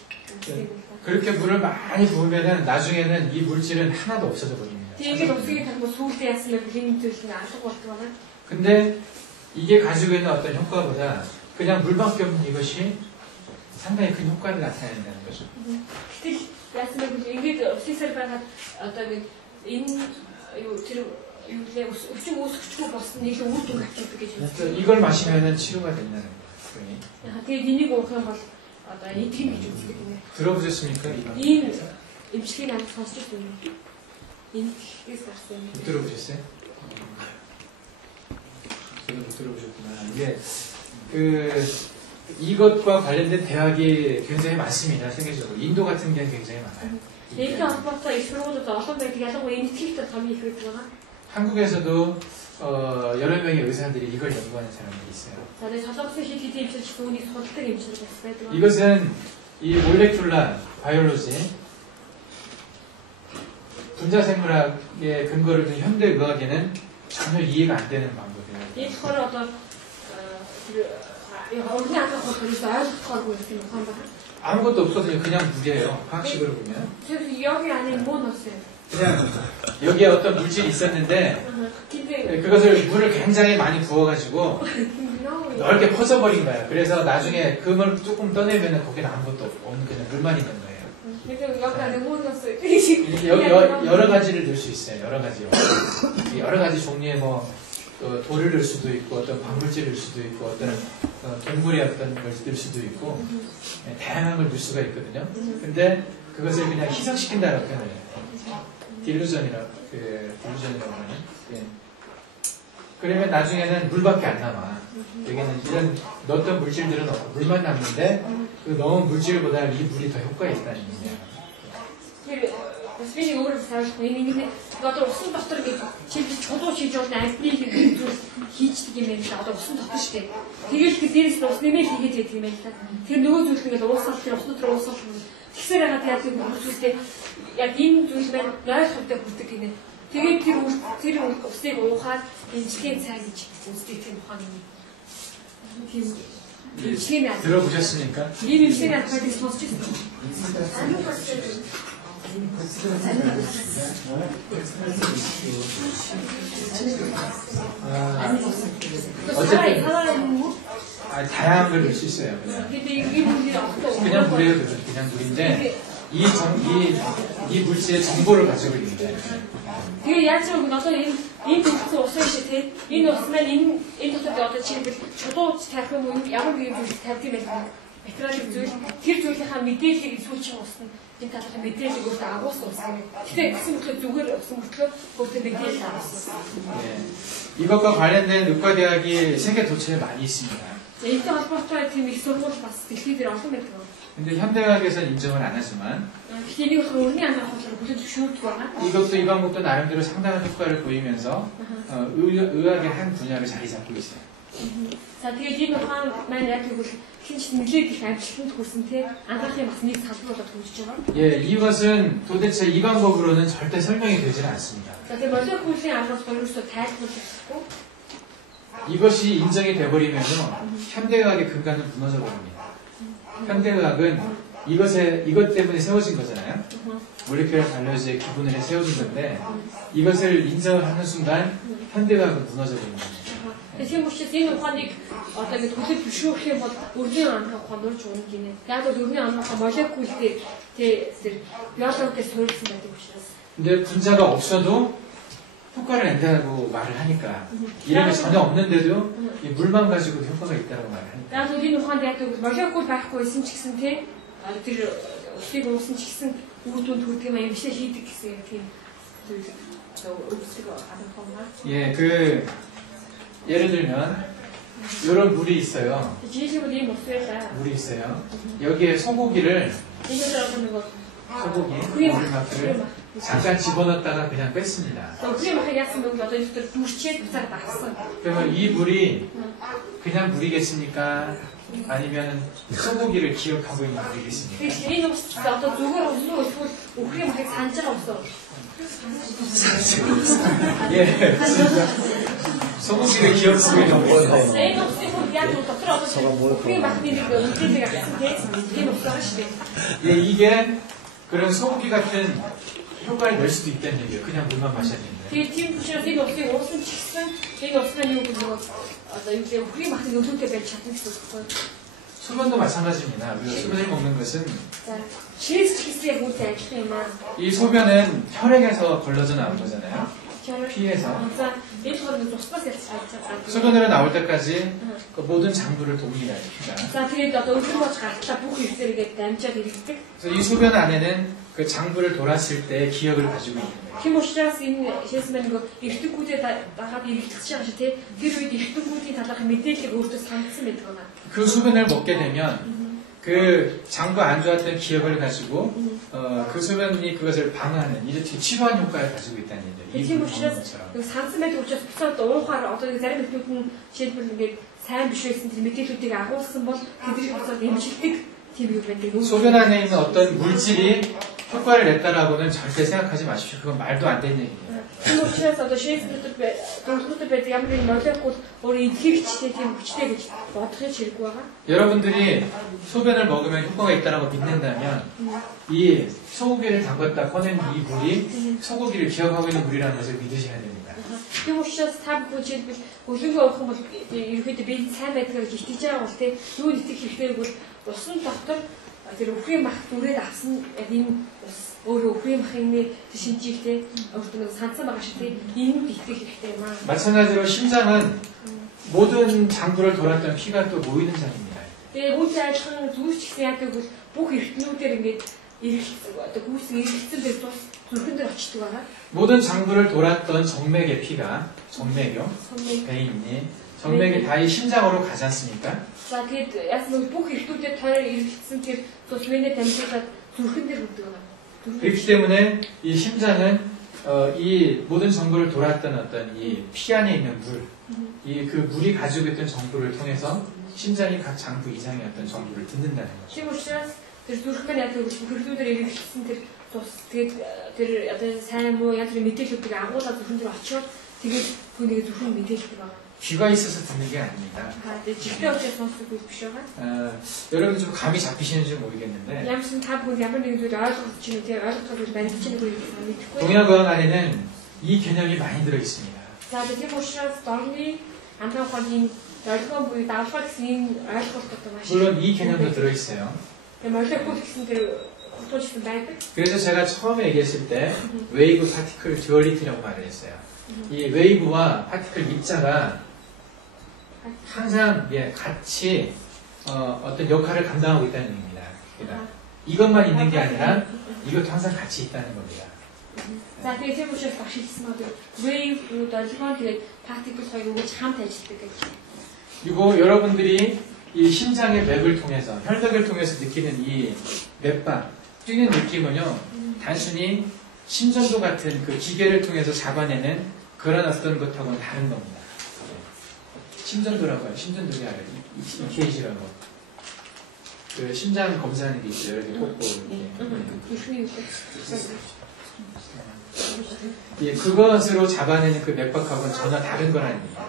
그렇게 물을 많이 부으면은 나중에는 이 물질은 하나도 없어져 버립니다. Тэгээ өвсгийг тавьсан сүүлдээ яасан бэ? энэ зүйл нь алга болдог байна. 근데 이게 가지고 있는 어떤 효과보다 그냥 물밖에 없는 이것이 상당히 큰 효과를 나타낸다는 거죠. Гэтэл яасан бэ гэвэл ингээд өвсөөр байгаад одоо энэ юу тэр юу лээ өвчин үүсгэхгүй болсон нэг үр дүн авчирдаг гэж байна. 이걸 마시면은 치료가 된다는 거예요. Тэгээ энийг уух юм бол одоо эдгэн гэж үздэг юм. 들어보셨습니까? 이거? ийм эмчилгээг надад сонсч байсан юм. Энэ ихээс гарсан юм. 못 들어보셨어요? 저도 못 들어보셨구나. 이게 이것과 관련된 대학이 굉장히 많습니다. 세계적으로. 인도 같은 데는 굉장히 많아요. Нэгэн холбоотой их сургуулиуд олон байдаг. ялангуяа энэ төвд хамгийн их байдаг байгаа. 한국에서도 여러 명의 의사들이 이걸 연구하는 사람들이 있어요. За нэг солонгосын шийдлийн эмчилж үүнийг судалдаг эмчилж байдаг. 이것은 이 몰레큘라 바이올로지 분자생물학의 근거를 둔 현대 의학에는 전혀 이해가 안 되는 방법이에요. Энэ болохоор одоо урны анх болохоос ойлгохгүй юм байна. 아무것도 없어도 그냥 물이에요. 화학식으로 보면. Тэр 여기 안에 뭐 넣었어요? 그냥 여기에 어떤 물질이 있었는데 그것을 물을 굉장히 많이 부어가지고 넓게 퍼져버린 거예요. 그래서 나중에 그 물 조금 떠내면 거기는 아무것도 없는 그냥 물만 있는 거예요. 여기 안에 뭐 넣었어요? 여기 여러 가지를 넣을 수 있어요. 여러 가지요. 여러 가지 종류의 뭐 돌을 넣을 수도 있고 어떤 광물질을 넣을 수도 있고 어떤 동물의 어떤 걸 넣을 수도 있고 다양한 걸 넣을 수가 있거든요. 근데 그것을 그냥 희석시킨다라고 표현해요. 딜루전이라고 하는. 예. 그러면 나중에는 물밖에 안 남아. 여기는 이런 넣었던 물질들은 없고 물만 남는데 그 넣은 물질보다 이 물이 더 효과가 있다는 얘기예요. Бидний өөрөө сайжрах энэ одоо усан дотор гэж чилж чулуу хийж байгаа альбиг хийждэг юм байна. Одоо усан дотор шүү дээ. Тэгэл тэр дээрээс нь ус нэмэл хийгээд байдаг юм байна. Тэр нөгөө зүйл ингээд уусаал тэр ус дотор уусаал тэгсээр хагаад яадаг юм хүмүүстэй яг энэ зүйл маань 0% хүрдэг гинэ. Тэгээд тэр усыг уухаад эмчлийн цай гэж үздэг тийм ухаан юм. Тийм 들어보셨습니까? ийм эмчлийн албаыг сонсч байсан. 다양한 걸 넣을 수 있어요. 그냥 물이에요. 그냥 물인데 이 물질의 정보를 가지고 있는 거예요. Тэгээ яаж юм одоо энэ төгссөн ус шиг тий энэ ус маань энэ дотор одоо чинь чулуу тавих юм уу ямар нэгэн зүйл тавьдаг юм байна. Материалын зүйл тэр зүйлийнхаа мэдээллийг сүүлчийн ус нь энэ талын мэдээллийг өөртөө агуулсан ус юм. Тэгэхээр гэсэн мэтлээ зүгээр усан мэтлээ өөртөө мэдээлэл авсан. 이것과 관련된 의과대학이 세계 도처에 많이 있습니다. Энэтэй холбоотой тийм их сургууль бас дэлхийд дээр олон байдаг. 근데 현대의학에서는 인정을 안 하지만 энийг болохоор өрний анх холбоотой бүтэц зөвшөөрдөг байгаа. 이것도 이 방법도 나름대로 상당한 효과를 보이면서 의학의 한 분야를 자리 잡고 있어요. За тэгээд энэ ухаан маань яг тэгвэл хинч нэлээд их амжилтанд хүрсэн тий анхаахын бас нэг салбар болоод хөгжиж байгаа. 예, 이것은 도대체 이 방법으로는 절대 설명이 되지는 않습니다. За тэгээд молекулын анхаас өөрөөсөө тайлбарлахгүй 이것이 인정이 돼버리면요 현대의학의 근간은 무너져 버립니다. 현대의학은 이것 때문에 세워진 거잖아요. 몰레큘러 바이올로지의 기본을 세워진 건데 이것을 인정하는 순간 현대의학은 무너져 버립니다. Тийм учраас энэ ухааныг одоо ингэ төлөв зөвшөөрөх юм бол өрний анхаа ухаанурж унах гинэ. Яг бол өрний анхаа молекултэй тэр биологитой суурилсан байдаг учраас. 근데 분자가 없어도 효과를 낸다고 말을 하니까 이런 게 전혀 없는데도 이 물만 가지고도 효과가 있다고 말을 하니까. Яг бол энэ ухаанд яг молекул байхгүйсэн ч гэсэн тий тэр усыг уусан ч гэсэн үр дүнд хүрдэг юм эмчлэл хийдэг гэсэн тийм зүйл өгсөг адамхаа. 예, 예를 들면 이런 물이 있어요. 물이 있어요. 여기에 소고기를 소고기 물마크를 잠깐 집어넣었다가 그냥 뺐습니다. 우크림 하겠으면 어떤 이들 무시해 부탁 나갔어. 그러면 이 물이 그냥 물이겠습니까? 아니면 소고기를 기억하고 있는 물이겠습니까? 그 개인 없어 어떤 누구를 없어 우크림 하게 산자가 없어. 예, 소고기를 기억하고 있는 물이겠습니다. 개인 없으면 미안해 또 들어서 우크림 막히는 거 우크림가 같은데 개인 없어 하시대. 예, 이게 그런 소고기 같은 효과를 낼 수도 있다는 얘기예요. 그냥 물만 마셨는데. 그 팀 부시는 개인 없으면 없으면 직선 개인 없으면 이거 뭐 이제 우크림 막히는 거 손대 벨 찾는 수 있어. 소변도 마찬가지입니다. 우리가 소변을 먹는 것은 자, 실스키스에 못해 크림만. 이 소변은 혈액에서 걸러져 나온 거잖아요. 피에서. 자, 일처럼 좀 스파스에 살짝. 소변으로 나올 때까지 그 모든 장부를 돕니다. 피가. 자, 그래도 어떤 우크림을 갖다 보고 있으게 남자들이 이렇게. 그래서 이 소변 안에는 그 장부를 돌았을 때 기억을 가지고 있는 거예요. Kim учраас энэ хэлсмэн нэг эртгүүдээ дагаад эргэлдэж байгаа шүү дээ. Тэр үед эртгүүдийн талаарх мэдээлэл өөртөө сандсан байдаг байна. 그 소변을 먹게 되면 그 장부 안 좋았던 기억을 가지고 그 소변이 그것을 방어하는 이렇게 치료한 효과를 가지고 있다는 얘기예요. Тийм учраас нэг сандсан байдаг учраас буцаад уухаар одоо нэг зарим хүмүүс нь жишээлбэл ингээд сайн биш байсан тэр мэдээллүүдийг агуулсан бол тэднийг буцаад эмчилдэг тийм юм байдаг. 소변 안에 있는 어떤 물질이 효과를 냈다라고는 절대 생각하지 마십시오. 그건 말도 안 되는 얘기예요. Тийм учраас одоо шийдвэрлэлд байдаг ямар нэгэн молекул өөрөө идэвхжтэй тийм хүчтэй гэж бодохын хэрэггүй байгаа. 여러분들이 소변을 먹으면 효과가 있다라고 믿는다면 이 소고기를 담갔다 꺼낸 이 물이 소고기를 기억하고 있는 물이라는 것을 믿으셔야 됩니다. Тийм учраас та бүхэн жишээлбэл өглөөгөө уух юм бол ерөөхдөө би сайн байдгаар итгэж байгаа бол тийм юу итгэх хэрэгтэй бол усан доктор тэр өхрийн мах дүрээр авсан энэ ус өөрөө өхрийн махны шинжихтэй өөртөө сансан байгаа шиг тийм энэ итгэх хэрэгтэй юм аа. 마찬가지로 심장은 모든 장부를 돌았던 피가 또 모이는 장입니다. Тэгээ үүнтэй адилхан зүрх гэсэн яадаг бол бүх эртнүүдээр ингээд одоо хүүс эргэлцсэн дээр тус зүрхэн дээр очдөг байгаа. 모든 장부를 돌았던 정맥의 피가 정맥이요. 베인이 정맥이 다 이 심장으로 가지 않습니까? За тэгээд яг нэг бүх эртнүүдэд тойроо эргэлцсэн тэр цусвэний дамжуулаад зүрхэн дээр хүрдэг байгаа. 그렇기 때문에 이 심장은 이 모든 정보를 돌았던 어떤 이 피 안에 있는 물, 이 그 물이 가지고 있던 정보를 통해서 심장이 각 장부 이상의 어떤 정보를 듣는다는 거죠. Тийм учраас тэр зүрхэн яг бүх эртнүүдээр эргэлцсэн тэр цус тэгээд тэр одоо сайн муу янз бүрийн мэдээллүүдийг агуулаад зүрхэн дээр очиод тэгээд хүний зүрхэн мэдээлдэг байгаа. 귀가 있어서 듣는 게 아닙니다. тэгээд жигтэй учраас сонсдог биш байгаа. 여러분 좀 감이 잡히시는지 모르겠는데 Ямарсан та бүхэн ямар нэгэн зүйл ойлгох чинь тийм ойлгоход баримтч нэг үйл мэдхгүй. 동양과학 안에는 이 개념이 많이 들어 있습니다. За тийм учраас дорны амраа хоолны ойлгоо буюу давхар гэсэн ойлголттой маш. 물론 이 개념도 들어 있어요. 모лекул гэсэн тэр хурцуулсан байдаг. 그래서 제가 처음에 얘기했을 때 웨이브 파티클 듀얼리티라고 말을 했어요. 이 웨이브와 파티클 입자가 항상 같이 어떤 역할을 감당하고 있다는 얘기입니다. 그러니까 이것만 있는 게 아니라 이것도 항상 같이 있다는 겁니다. За тэгээд тийм учраас багш хэлсэн одоо wave долгион тэгээд particle хоёр үгж хамт ажилладаг гэж. 그리고 여러분들이 이 심장의 맥을 통해서 혈액을 통해서 느끼는 이 맥박 뛰는 느낌은요 단순히 심전도 같은 그 기계를 통해서 잡아내는 그런 어떤 것하고는 다른 겁니다. 심전도라고 해요. 심전도가 아니라 EKG라고. 그 심장 검사하는 게 있어요. 이렇게 꽂고 이렇게. 예, 그것으로 잡아내는 그 맥박하고는 전혀 다른 거라는 얘기입니다.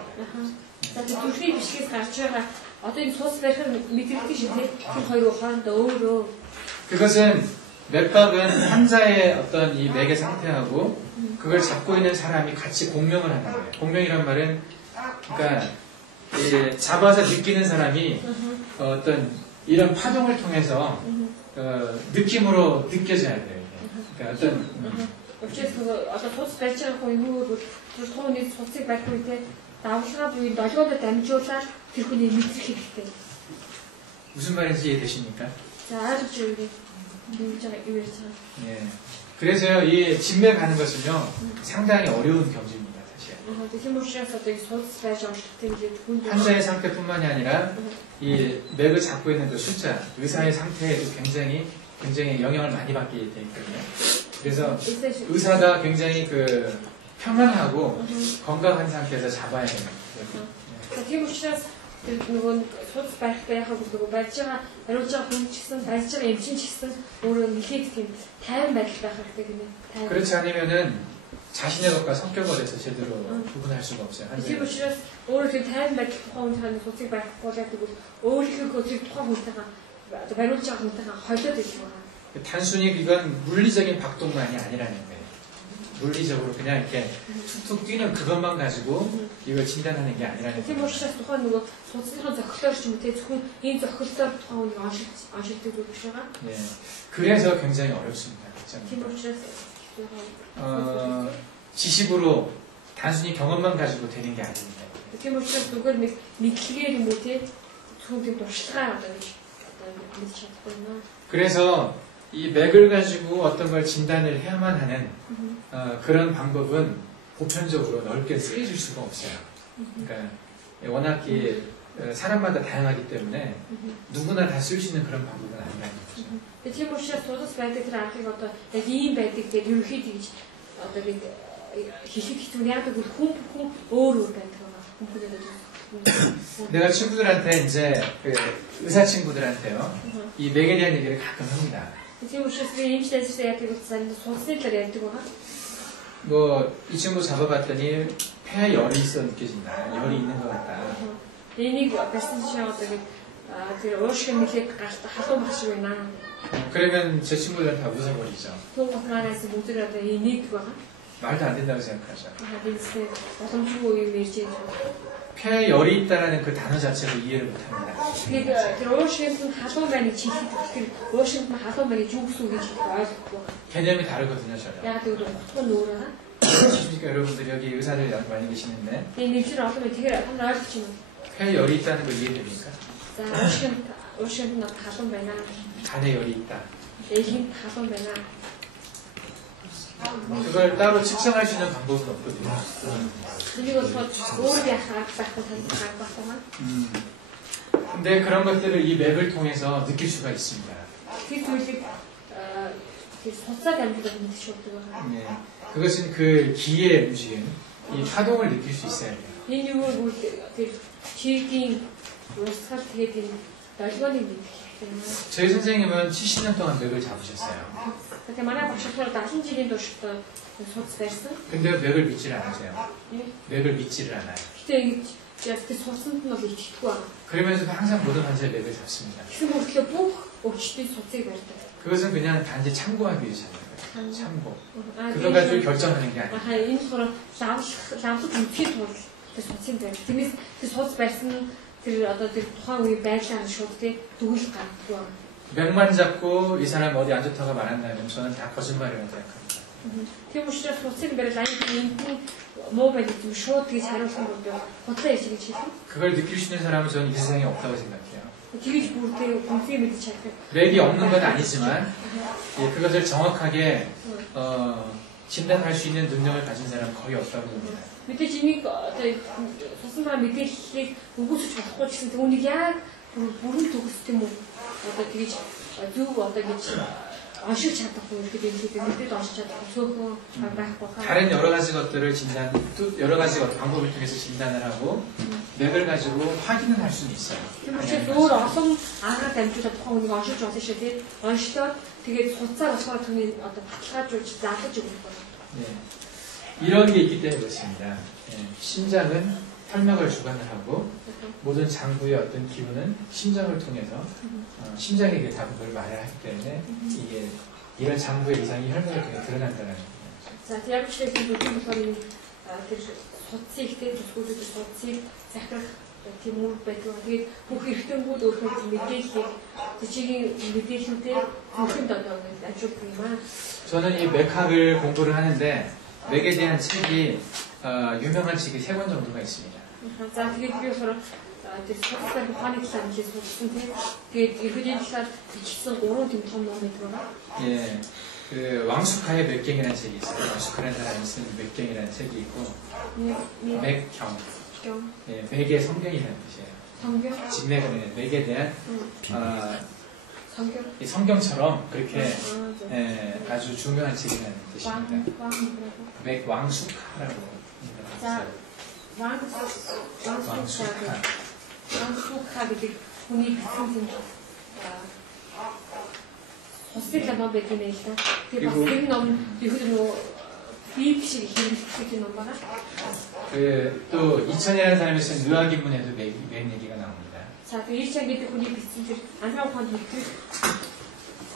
За тэгээд зүрхний бишгээс гарч байгаа одоо энэ цус барих мэдрэгдэх шиг тийм хоёр хоорондоо өөрөө. 그것은 맥박은 환자의 어떤 이 맥의 상태하고 그걸 잡고 있는 사람이 같이 공명을 하는 거예요. 공명이란 말은 그러니까 잡아서 느끼는 사람이 어떤 이런 파동을 통해서 느낌으로 느껴져야 돼요. 그러니까 어떤 Учраас одоо цус барьж байгаа хүн юу гэвэл тэр тууны цусыг барих үедээ давлгаа буюу долгиодоо дамжуулаад тэр хүний мэдрэх хэрэгтэй. 무슨 말인지 이해되십니까? За ойлгож өгье. юу гэж ярьж байгаа. 예. 그래서요, 이 진맥하는 것은요, 상당히 어려운 경지입니다, 사실. Тийм учраас одоо энэ цус барьж амжилттай гэж хүн 환자의 상태뿐만이 아니라 이 맥을 잡고 있는 그 숫자, 의사의 상태에도 굉장히 영향을 많이 받게 돼 있거든요. 그래서 에센셜. 의사가 굉장히 그 평안하고 건강한 상태에서 잡아야 되는 거예요. Тийм учраас тэр нөгөө судас байх байхаг нөгөө барьж байгаа хариулж байгаа хүн ч гэсэн барьж байгаа эмчин ч гэсэн өөрөө нэлээд тийм тайван байдал байх хэрэгтэй гэнэ. тайван. 그렇지 않으면은 자신의 것과 성격에 대해서 제대로 구분할 수가 없어요. Тийм учраас өөрөө тийм тайван байдал тухайн хүнийхээ судасыг байхгүй болоод тэгвэл өөрийнхөө тэр тухайн хүнтэйгээ бариулж байгаа хүнтэйгээ холиод ирэх байгаа. 단순히 이건 물리적인 박동만이 아니라는 거예요. 물리적으로 그냥 이렇게 툭툭 뛰는 그것만 가지고 이걸 진단하는 게 아니라는 Тийм 거예요. учраас тухайн нөгөө судасныхаа зохилоор ч юм уу те зөвхөн энэ зохилоор тухайн хүнийг оншилдаг үг биш байгаа. 예, 그래서 굉장히 어렵습니다. Тийм учраас 지식으로 단순히 경험만 가지고 되는 게 아닙니다. тийм учраас зүгээр нэг мэдлэгээр юм уу те зөвхөн тийм туршлагаа одоо гэж мэдж чадахгүй юм. 그래서 이 맥을 가지고 어떤 걸 진단을 해야만 하는 그런 방법은 보편적으로 넓게 쓰여질 수가 없어요. 그러니까 워낙 사람마다 다양하기 때문에 누구나 다 쓸 수 있는 그런 방법은 아니라는 거죠. Тийм учраас судас байдаг тэр аргыг одоо яг ийм байдаг гэдэг ерөнхийдөө гэж одоо нэг хэлэх хэцүү яг гэвэл хүн өөр байдаг байгаа. хүн 내가 친구들한테 이제 그 의사 친구들한테요 이 맥에 대한 얘기를 가끔 합니다. Тийм учраас би эмч дэжтэй яг гэвэл судасны талаар ярьдаг байгаа. 뭐 이 친구 잡아봤더니 폐에 열이 있어 느껴진다. 열이 있는 것 같다. Энийг барьсан чинь одоо нэг тэр уушиг нэлээд гарт халуун баг шиг байна. 그러면 제 친구들은 다 웃어버리죠. Тун гутнаас бүгд одоо энийг байгаа. 말도 안 된다고 생각하죠. 비슷해. боломжгүй юм ярьж байгаа. 폐에 열이 있다라는 그 단어 자체를 이해를 못합니다. Тэгээд тэр уушигт халуун байныг чихээд тэр уушигт халуун байныг юу гэсэн үг гэж ойлгохгүй. 개념이 다르거든요, 저랑. Яг тэгвэл утга нь өөр байгаа. 그러니까 여러분들 여기 의사들 많이 계시는데 Тэгээд нэмшир олон байх тэгэхээр та ойлгож байна. 폐에 열이 있다는 걸 이해됩니까? За уушигт халуун байна. 간에 열이 있다. Ээлхэнд халуун байна. 그걸 따로 측정할 수 있는 방법은 없거든요. Энийг болохоор өөр яхаа байхгүй тань байна. 근데 그런 것들을 이 맥을 통해서 느낄 수가 있습니다. Тэр зүйлийг тэр судасаар амьддаг мэдчих болдог байгаа. 네. 그것은 그 기의 움직임, 이 파동을 느낄 수 있어야 돼요. Энэ юу гэвэл тэр чигийн урсгал тэгээд энэ долгионыг мэдэх хэрэгтэй. 저희 선생님은 70년 동안 맥을 잡으셨어요. Тэгээд манай багш болохоор 70 жилийн турш судас барьсан. 근데 맥을 믿지를 않으세요. 예. 맥을 믿지를 않아요. Гэтэ ингэж яг тэр судасанд нь бол итгэдэггүй байна. 그러면서도 항상 모든 환자의 맥을 잡습니다. Тэгсэн мөртлөө бүх өвчтний судасыг барьдаг. 그것은 그냥 단지 참고하기 위해서 하는 거예요. 참고. 그거 그거 가지고 결정하는 게 아니에요. энэ болохоор лавлах үнэхээр тул тэр судасыг барьдаг. Тиймээс тэр судас барьсан тэр одоо тэр тухайн үеийн байдлаа шууд тий дүгэл гаргадаггүй байна. 맥만 잡고 이 사람 어디 안 좋다고 말한다면 저는 다 거짓말이라고 생각합니다. Тийм учраас судасыг барьж энд нь муу байдаг юм шууд тэгж хариулсан бол худлаа яж гэж хэлсэн. 그걸 느낄 수 있는 사람은 저는 이 세상에 없다고 생각해요. Тэгж бүр тэр үнэхээр мэдчих чаддаг. 맥이 없는 건 아니지만 예, 그것을 정확하게 진단할 수 있는 능력을 가진 사람은 거의 없다고 봅니다. Мэдээж энийг одоо сусан байгаа мэдээллийг өгөөсөж болохгүй ч гэсэн түүнийг яг бүрэн төгсдөг юм уу? Одоо тэгж зөв одоо гэж оншиж чадахгүй гэдэг юм мэдээд оншиж чадахгүй цөөхөн байхгүй хаа. 다른 여러 가지 것들을 또 여러 가지 방법을 통해서 진단을 하고 맥을 가지고 확인을 할 수는 있어요. Тэгэхээр өөр олон аргаар дамжуулаад тухайн хүнийг оншиж болно шүү дээ. Оншдоод тэгээд суцаар болохоор түүний одоо баталгаажуулж заалж өгөх болно. 예, 이런 게 있기 때문에 그렇습니다. 예, 심장은 혈맥을 주관을 하고 모든 장부의 어떤 기운은 심장을 통해서 심장에게 다 그걸 말을 하기 때문에 이게 이런 장부의 이상이 혈맥을 통해 드러난다는 거예요. За тийм яг ч гэсэн бүхэн болохоор энэ тэр судсыг тэр төсгөлөд судсыг захирах тийм үр байдаг. Тэгээд бүх эрхтэнгүүд өөрхөн мэдээллийг чигийн мэдээлэлтэй бүхэнд одоо ингэж ажиглах юм аа. 저는 이 맥학을 공부를 하는데 맥에 대한 책이 유명한 책이 3권 정도가 있습니다. За тэгээд би болохоор тэр судастай ухааны талаар нэлээд судсан тийм. Тэгээд эрхэдийн талаар бичсэн 3 тийм том ном байдаг байна. 예, 그 왕숙하의 맥경이라는 책이 있어요. 왕숙하는 사람이 쓴 맥경이라는 책이 있고 맥경, 예, 맥의 성경이라는 뜻이에요. 성경? 직맥은 맥에 대한 성경. 이 성경처럼 그렇게 네. 예, 아주 중요한 책이라는 뜻입니다. 왕이라고. 맥왕숙하라고 자, 왕숙하. 왕숙하 гэдэг хүний бэлтгэл хосыг ном байдаг юм л да. Тэгээ бас 그리고- энэ ном ерөөд нөгөө библ шиг хэрэглэх ном байна. 또 이천이라는 사람이 쓴 의학인문에도 맥 얘기가 나옵니다. 자, 그 1장 гэдэг хүний бэлтгэл тэр андраа ухаанд хэлдэг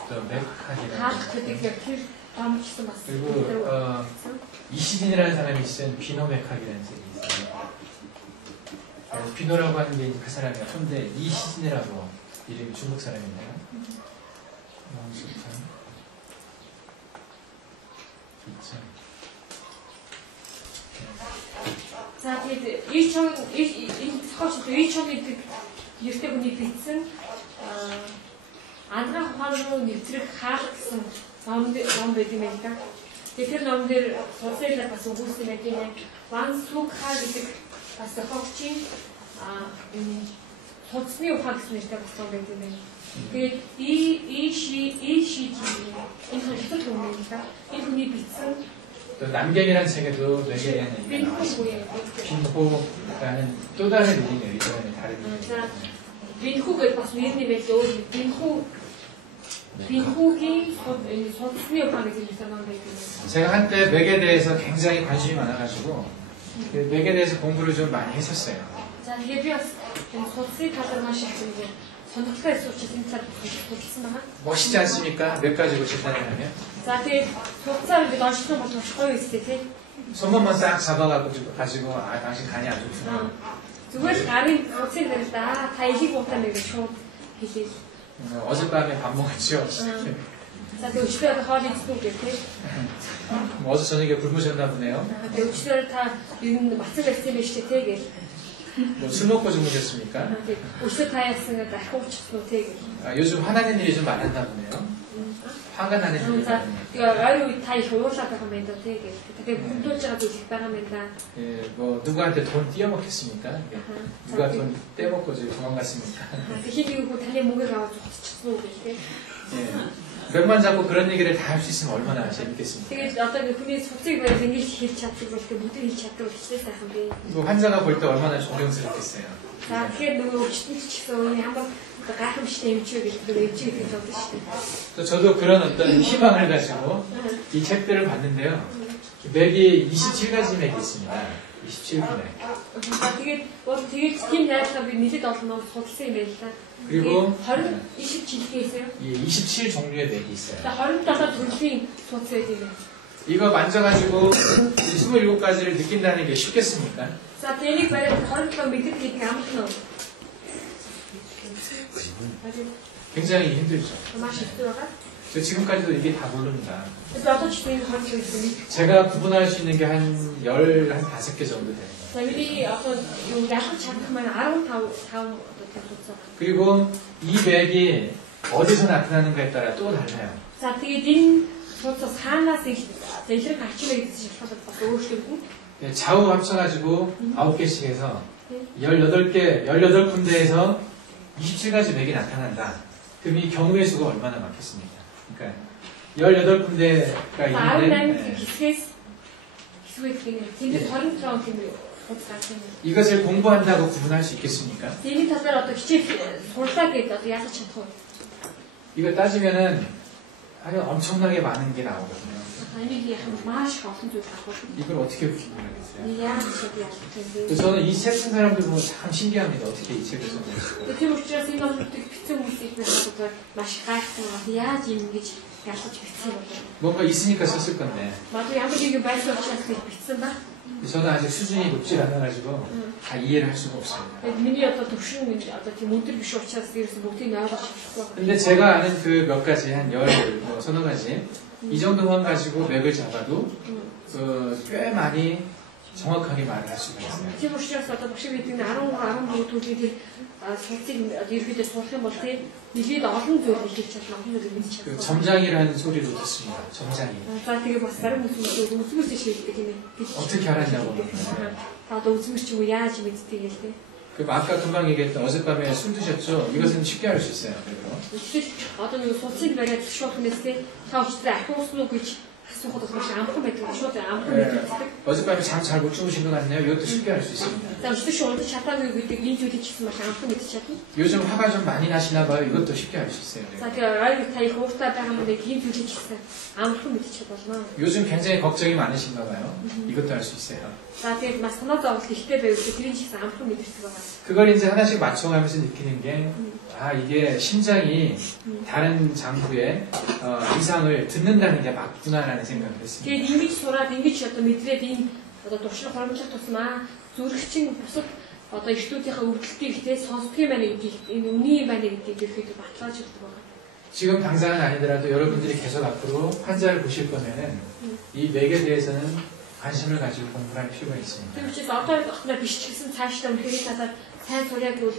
또 맥학이라는 хаах гэдэг яг тэр ном гэсэн бас 그리고 이시딘이라는 사람이 쓴 비노맥학이라는 책이 있어요. 비노라고 하는 게 그 사람이 혼데 이시딘이라고 이름이 중국 사람인데요. За тэгээд энэ зохиолч Ичон гэдэг ертэй хүний бичсэн андраа ухаан руу нэвтрэх хаалт гэсэн ном байт юм байна да. Тэгээд тэр ном дээр социаль бас өгүүлсэн байх юм. Ван Сукха гэдэг бас зохиолчийн судасны ухаан гэсэн нэртэй бас ном байт юм байна. Тэгээд энэ хэлбэр юм да. Энэ хүний бичсэн 또 남경이라는 책에도 뇌계에 빈호라는 또 다른 의미네요. 이전에 다른 자, 빈후가 бас нэрний байлоо. 빈후гийн судасны ухаан гэж 설명되어 있습니다. 제가 한때 맥에 대해서 굉장히 관심이 많아가지고 맥에 대해서 공부를 좀 많이 했었어요. 자, тэгээд би бас энэ судасны талаар маш их ингэ сонирхолтой эсвэл энэ талаар судалсан байна. 멋있지 않습니까? 맥 가지고 진단을 하면 За, тэгээд судасаар ингэ онцлог бол маш гоё үстэй тий. 손목만 싹 잡아가지고 당신 간이 안 좋구나. зүгээр гарын судасыг барьлаа. Та элийг уутаа нэг шууд хэлээ. 어젯밤에 밥 먹었죠. За, тэгээд өчигдөр хоол идсэн үү гэх тий. 어제 저녁에 굶으셨나 보네요. Тэгээд өчигдөр та ер нь бацаг байсан юм биш тий гэх. 뭐 술 먹고 주무셨습니까? өчигдөр та яасан гэдэг ахиу уучсан уу тий гэх. 요즘 화나는 일이 좀 많았나 보네요. 화가 나는 일이 За, 많네요. тэгээ ойр үед та их уурлаад байгаа юм байна тий гэх. Тэгээ хүндүүлж байгаа зүйл их байгаа юм байна. 예, 뭐 누구한테 돈 띄어먹겠습니까? 누가 돈 떼먹고 저기 도망갔습니까? Тэгэхээр юу таны мөнгөийг аваад зогсчихсон уу гэх тий. 예, 맥만 잡고 그런 얘기를 다 할 수 있으면 얼마나 재밌겠습니까? Тэгээд одоо нэг хүний судцыг барьж ингэж хэлж чаддаг бол тэгээ бүгд хэлж чаддаг бол хэцүү сайхан би. 뭐 환자가 볼 때 얼마나 존경스럽겠어요. За тэгэхээр нөгөө өвчтөнд ч гэсэн үний ямар гайхамшигтай эмчөө гэдэг нөгөө эмчээ гэж боддог шүү дээ. 또 저도 그런 어떤 희망을 가지고 이 책들을 봤는데요. 맥이 27가지 맥이 있습니다. 27분에. За тэгээд бол тэгээд тийм найрлага би нэлээд олон ном судалсан юм байна л да. 그리고 20 жилдээсээ. 이 27 종류의 맥이 있어요. За 27 төрлийн судас байдаг юм. 이거 만져가지고 27가지를 느낀다는 게 쉽겠습니까? За тэнийг бариад 27 мэдрэг гэдэг амт нь. 굉장히 힘들죠. Маш хэцүү байгаа. 저 지금까지도 이게 다 모릅니다. 그래서 одоо ч тийм хонч байсан. 제가 구분할 수 있는 게 한 15개 정도 돼요. За бидний одоо юу ялгах чадах маань 15 одоо тийм судас. 그리고 이 맥이 어디서 나타나는가에 따라 또 달라요. За тэгээд энэ судас хаанаас илэрх ачмаа гэдэг шалтгаан бас өөрчлөгдөн. 네, 좌우 합쳐가지고 9개씩 해서 18군데에서 27가지 맥이 나타난다. 그럼 이 경우의 수가 얼마나 많겠습니까? 그러니까 18군데가 있는데 тэнд 27 тийм судас гарсан. 이것을 공부한다고 구분할 수 있겠습니까? Тэний талаар одоо хичээл сурлаа гэдэг одоо ялгах чадах уу? 이거 따지면은 아주 엄청나게 많은 게 나오거든요. Энийг яах вэ? Маш их олон зүйл гарах уу? 이걸 어떻게 구분하겠어요? Яаж шийдэх ялгах вэ? 저는 이 책 쓴 사람들 보면 참 신기합니다. 어떻게 이 책을 썼는지. Тэр учраас энэ номуудыг бичсэн хүмүүсийг би бодоход маш гайхсан байна. Яаж юм ингэж ялгаж бичсэн бэ? 뭔가 있으니까 썼을 건데 Магадгүй ямар нэгэн байдлаар учраас гэж бичсэн ба. 저는 아직 수준이 높지 않아가지고 다 이해를 할 수가 없습니다. Миний одоо төвшин одоо тийм өндөр биш учраас ерөөсөн бүгдийг ойлгож чадахгүй. 근데 제가 아는 그 몇 가지 한 뭐 서너 가지 이 정도만 가지고 맥을 잡아도 꽤 많이 정확하게 말을 할 수가 있어요. Тийм учраас одоо багш гэдэг нь 13 төрлийн тэр судсыг ерөөдөө сурах юм бол тийм нэлээд олон зүйл хэлж чадна, олон зүйл мэдчих 그 чадна. 점장이라는 소리도 듣습니다. 점장이. За тэгээ бас зарим хүмүүс үзмэрч шийддэг юм. 어떻게 알았냐고. Та одоо үзмэрч юу яаж мэддэг юм те. 그 아까 금방 얘기했던 어젯밤에 술 드셨죠? 이것은 쉽게 할 수 있어요. 그리고 Тэгвэл одоо нэг судалцыг бариад зөвшөөрөх юмэстэй та өчтөр ахиус уу гэж асуухад бас маш амархан байдаг. Шууд амархан мэддэг. 어젯밤에 잠 잘 못 주무신 것 같네요. 이것도 쉽게 할 수 있습니다. За өчтөр шууд чадаагүй гэдэг энэ зүйлийг ч гэсэн маш амархан мэдчих чадна. 요즘 화가 좀 많이 나시나 봐요. 이것도 쉽게 할 수 있어요. За тэгээ ойр та их ууртай байгаа юм даа ийм зүйлийг ч гэсэн амархан мэдчих болно. 요즘 굉장히 걱정이 많으신가 봐요. 이것도 할 수 있어요. За тэгээд бас санаа зовлт ихтэй байвал тэрийг ч гэсэн амархан мэдэрдэг байгаа. 그걸 이제 하나씩 맞춰가면서 느끼는 게, 이게 심장이 다른 장부의 이상을 듣는다는 게 맞구나라는 생각을 했습니다. Тэгээд ингэж сураад ингэж одоо мэдрээд энэ одоо туршил хоромжлох тусмаа зүрхчин бусад одоо эртүүдийнхээ өвдөлтийг тэ сонсдгийн байна гэдгийг энэ үний байна гэдгийг ихэд баталгааж өгдөг байгаа. 지금 당사는 아니더라도 여러분들이 계속 앞으로 환자를 보실 거면은 이 맥에 대해서는 관심을 가지고 공부할 필요가 있습니다. Тэр учраас одоо ахнаа биш ч гэсэн цаашдаа үнэхээр талаар сайн суряг гэвэл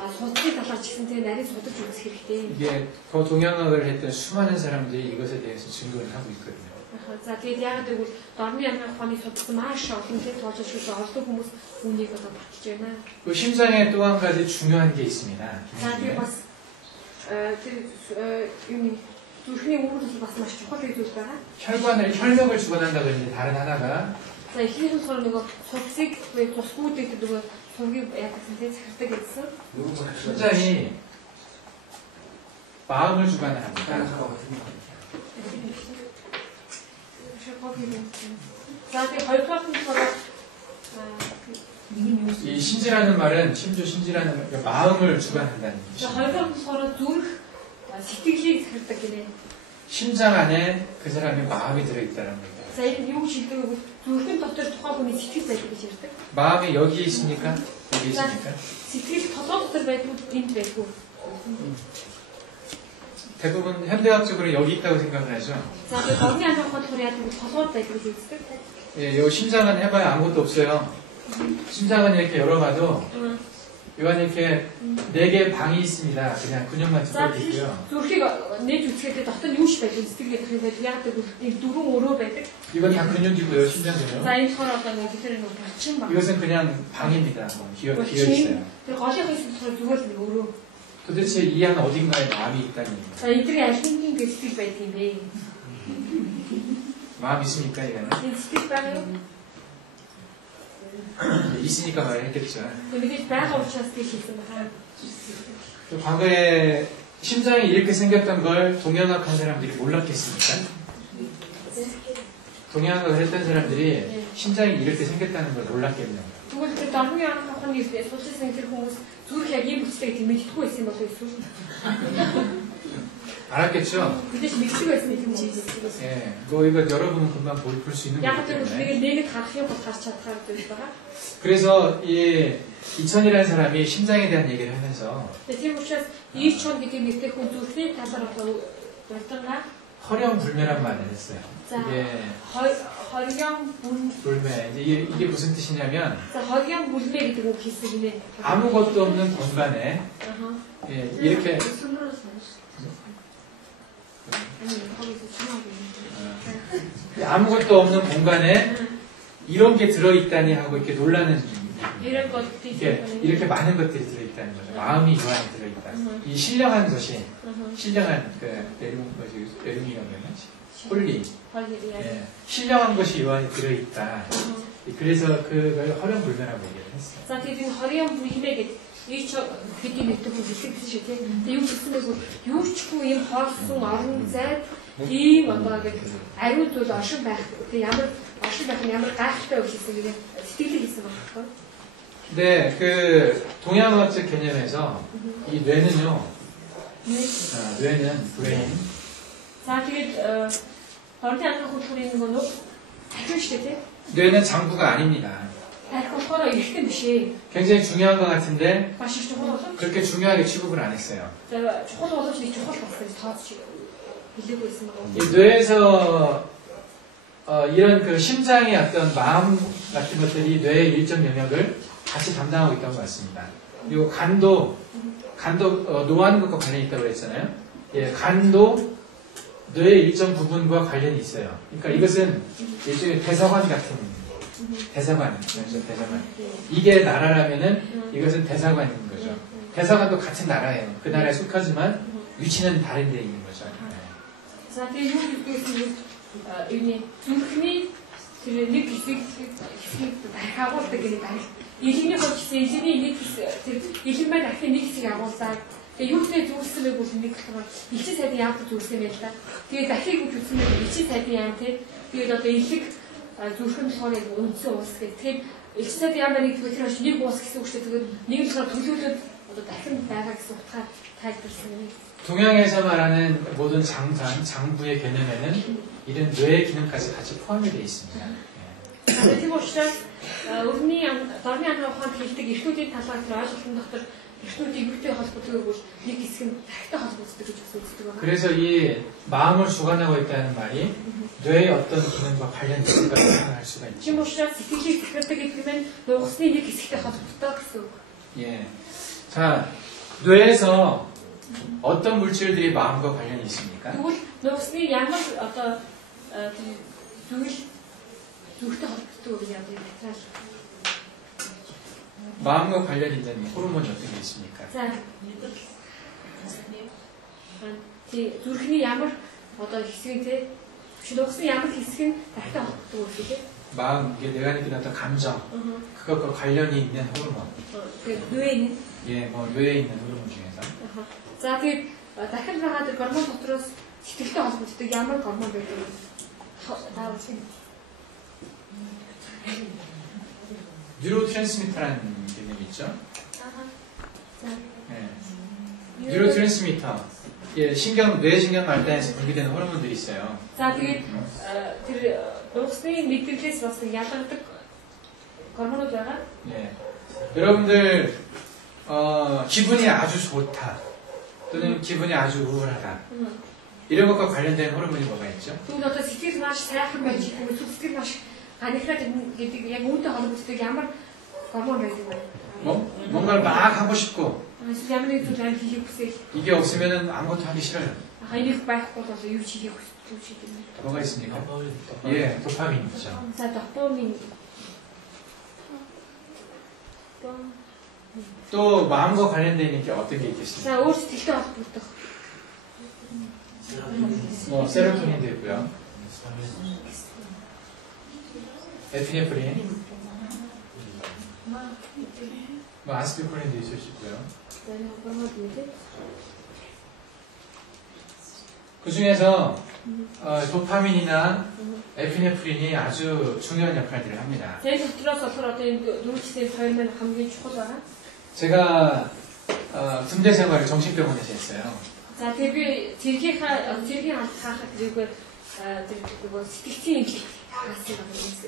судалгын талаар ч гэсэн тэгээ нарийн судалж үзэх хэрэгтэй. 이게 그 동양학을 했던 수많은 사람들이 이것에 대해서 증거를 하고 있거든요. За тэгээд яг гэвэл дорны амрах ухааны судалсан маш олон тэр тоолж шүүж олон хүмүүс үнийг одоо батж байна. 그 심장에 또 한 가지 중요한 게 있습니다. За тэгээд бас тэр юм зүрхний үүрэл бас маш чухал зүйл байгаа. 혈맥을 주관한다고 했는데 다른 하나가 За ихэнх нь нөгөө цусыг цусгүүдийг нөгөө цугийг яг гэсэн захирдаг гэсэн. 심장이 마음을 주관을 합니다. За тэгээд хоёрдугаар нь болохоор 이 신지라는 말은 신지라는 마음을 주관한다는 за 뜻이죠. хоёрдугаар нь болохоор зүрх сэтгэлийг захирдаг гинэ. 심장 안에 그 사람의 마음이 들어있다는 겁니다. За энэ юу шилдэг вэ? Зүрхэн дотор тухайн хүний сэтгэл байдаг гэж ярьдаг. 마음이 여기에 있습니까? 여기 있습니까? Сэтгэл толгой дотор байдаг энд байдаг. 대부분 현대학적으로 여기 있다고 생각을 하죠. За тэгээд орны амрах болохоор яг толгойд байдаг гэж үздэг. 예, 요 심장은 해봐야 아무것도 없어요. 심장은 이렇게 열어봐도 이건 이렇게 4개의 방이 있습니다. 그냥 근육만 За 두고 있고요. зүрхийг нээж үзэхэд дотор юу ч байдаг сэтгэл гэх юм байдаг. Яг гэдэг энэ дөрвөн өрөө байдаг. 이건 다 근육이고요, 심장 근육. За энэ болохоор одоо нэг тэр нэг булчин баг. 이것은 그냥 방입니다. 비어 있어요. Тэр голын хэсэг болохоор зүгээр нэг өрөө. 도대체 이 안 어딘가에 마음이 있다는 얘기예요. За эдгээр аль хэдийн сэтгэл байдаг юм бэ? 마음 있습니까, 이거는? Энэ сэтгэл байгаа юу? 있으니까 말했겠죠. Мэдээж байгаа учраас тийм хэлсэн байна. 과거에 심장이 이렇게 생겼던 걸 동양학 한 사람들이 몰랐겠습니까? 동양학을 했던 사람들이 심장이 이렇게 생겼다는 걸 몰랐겠냐고. Тэгвэл тэр дорны амрах ухааны судалсан тэр хүмүүс зүрх яг ийм бүстэй гэдэг мэдхгүй байсан болов эсвэл 알았겠죠? мэдээж мэддэг байсан юм уу? 예, 이거 여러분은 금방 볼 수 있는 Яг 거기 тэр 때문에. нэг нэгэд харах юм бол харж чадхаар зүйл байгаа. 그래서 이 이천이라는 사람이 심장에 대한 얘기를 하면서 Тийм учраас 이천 гэдэг нэртэй хүн зүрхний талаар одоо урдгаа 허령불매란 말을 했어요. 자, 이게 хорён бүл 불매. 이제 이게 무슨 뜻이냐면 за хорён бүлмэ гэдэг үг хэлсэн гинэ. 아무것도 없는 공간에 아하. 예, 이렇게 아무것도 없는 공간에 이런 게 들어있다니 하고 이렇게 놀라는 이런 것들이 이렇게 많은 것들이 들어있다는 거죠. 마음이 이 안에 들어있다. 이 신령한 것이 신령한 그 내lum이라고 하나? 홀리. 예, 신령한 것이 이 안에 들어있다. 그래서 그걸 허령불매라고 얘기를 했어요. За тэгээд хорён бүлмэ гэдэг ийч хэдийн нэртэй хүн хэлсэн гэсэн шүү дээ. Тэгээд юу гэсэн бэ? Юу ч хүн юм хоолсон орон зайд ийм одоо гэдэг ариун зүйл оршин байх. Тэгээд ямар оршин байх нь ямар гайхалтай байх гэсэн гэдэг сэтгэлийг хэлсэн байна гэх юм. 네, 그 동양학적 개념에서 이 뇌는요, 뇌는 브레인. За тэгээд орны амрах ухааны нэг нь ахиу шүү дээ. 뇌는 장부가 아닙니다. ахиу болохоор эргэтэй биш ээ. 굉장히 중요한 것 같은데 Маш их чухал болов. 그렇게 중요하게 취급을 안 했어요. За чухал боловч нэг чухал болсон тооцож хэлээгүй байсан байгаа. 이 뇌에서 이런 그 심장의 어떤 마음 같은 것들이 뇌의 일정 영역을 같이 담당하고 있다고 봤습니다. 그리고 간도 노하는 것과 관련이 있다고 그랬잖아요. 예, 간도 뇌의 일정 부분과 관련이 있어요. 그러니까 이것은 일종의 대사관 같은 대사관이죠. 대사관. 이게 나라라면은 이것은 대사관인 거죠. 대사관도 같은 나라예요. 그 나라에 속하지만 위치는 다른 데 있는 거죠. За тэгээ юу гэдгийг энэ зүрхний тэр нэг хэсгийг агуулдаг гэдэг байна. Илэгний хувьд гэсэн илэгний нэг хэсэг тэр илэн маань ахын нэг хэсгийг агуулдаг. Тэгээ юутай зүйлсэн бэ бол нэг болохоор элчин сайдын яамд зүйлсэн байл та. Тэгээ дахиг үж үзсэн байх элчин сайдын яам тий. Тэгээд одоо илэг зүрхэн болохоор яг үндсэн уус гэх. Тэгэхээр элчин сайдын яам нэг тэр нэг уус гэсэн үг шүү. Тэгээд нэг л болохоор төлөвлөлөд одоо дахин байгаа гэсэн утгаар тайлбарласан юм. 동양에서 말하는 모든 장산, 장부의 개념에는 이런 뇌 기능까지 같이 포함이 되어 있습니다. Тийм учраас өрний дорны анхны ухаанд хэлдэг эрхтүүдийн талаар тэр ойлголтын дотор эрхтүүдийг юутай холбогддог бол нэг хэсэг нь тархитай холбогддог гэж үздэг байна. 그래서 이 마음을 주관하고 있다는 말이 뇌의 어떤 기능과 관련된 것을 생각할 수가 있죠. Тийм учраас сэтгэлийг захирдаг гэдэг нь нугасны нэг хэсэгтэй холбогддог гэсэн үг. 예. 자, 뇌에서 어떤 물질들이 마음과 관련이 있습니까? Тэгвэл нугасны ямар одоо зүйл зүгтэй холбогддог гэж яадаг юм бэ? 마음과 관련 있는 호르몬이 어떤 게 있습니까? За. зүрхний ямар одоо хэсэг те нугасны ямар хэсэг нь тархитай холбогддог үү те? 마음, 이게 내가 느끼는 어떤 감정, 그것과 관련이 있는 호르몬. 뇌는 예, 뭐 뇌에 있는 호르몬 중에서. За тэгээд дахин байгаа тэр гормон дотроос сэтгэлтэй холбогддог ямар гормон байдаг вэ? 다음은 뉴로트랜스미터라는 개념이 있죠. 네. 뉴로트랜스미터. 예, 뇌신경 말단에서 분비되는 호르몬들이 있어요. За тэгээд тэр нугасны мэдрэлээс бас ялгардаг гормонууд байгаа. 예. 여러분들 기분이 아주 좋다. 또는 기분이 아주 우울하다. 이런 것과 관련된 호르몬이 뭐가 있죠? Тэгвэл одоо сэтгэл маш сайхан байж ихэв сэтгэл маш ганахраад гэдэг яг үүнтэй холбогддог ямар гормон байдаг вэ? 뭔가를 막 하고 싶고 ямар нэг зүйл хийх хүсэл. 이게 없으면 아무것도 하기 싫어요. Энийг байхгүй бол юу ч хийх хүсэж байна. 뭐가 있습니까? 예, 도파민 있죠. За допамин. 또 마음과 관련된 게 어떤 게 있겠습니까? За өөр сэтгэлтэй холбогдох. 뭐 세로토닌도 있고요. 에피네프린, 뭐 아스피린도 있을 수 있고요. 그 중에서 도파민이나 에피네프린이 아주 중요한 역할들을 합니다. 제일 들어서 어떤 누르치세 저희는 감기 초보잖아. 제가 군대 생활을 정신병원에서 했어요. 자, 데뷔 즐기하 그리고 스티치 임시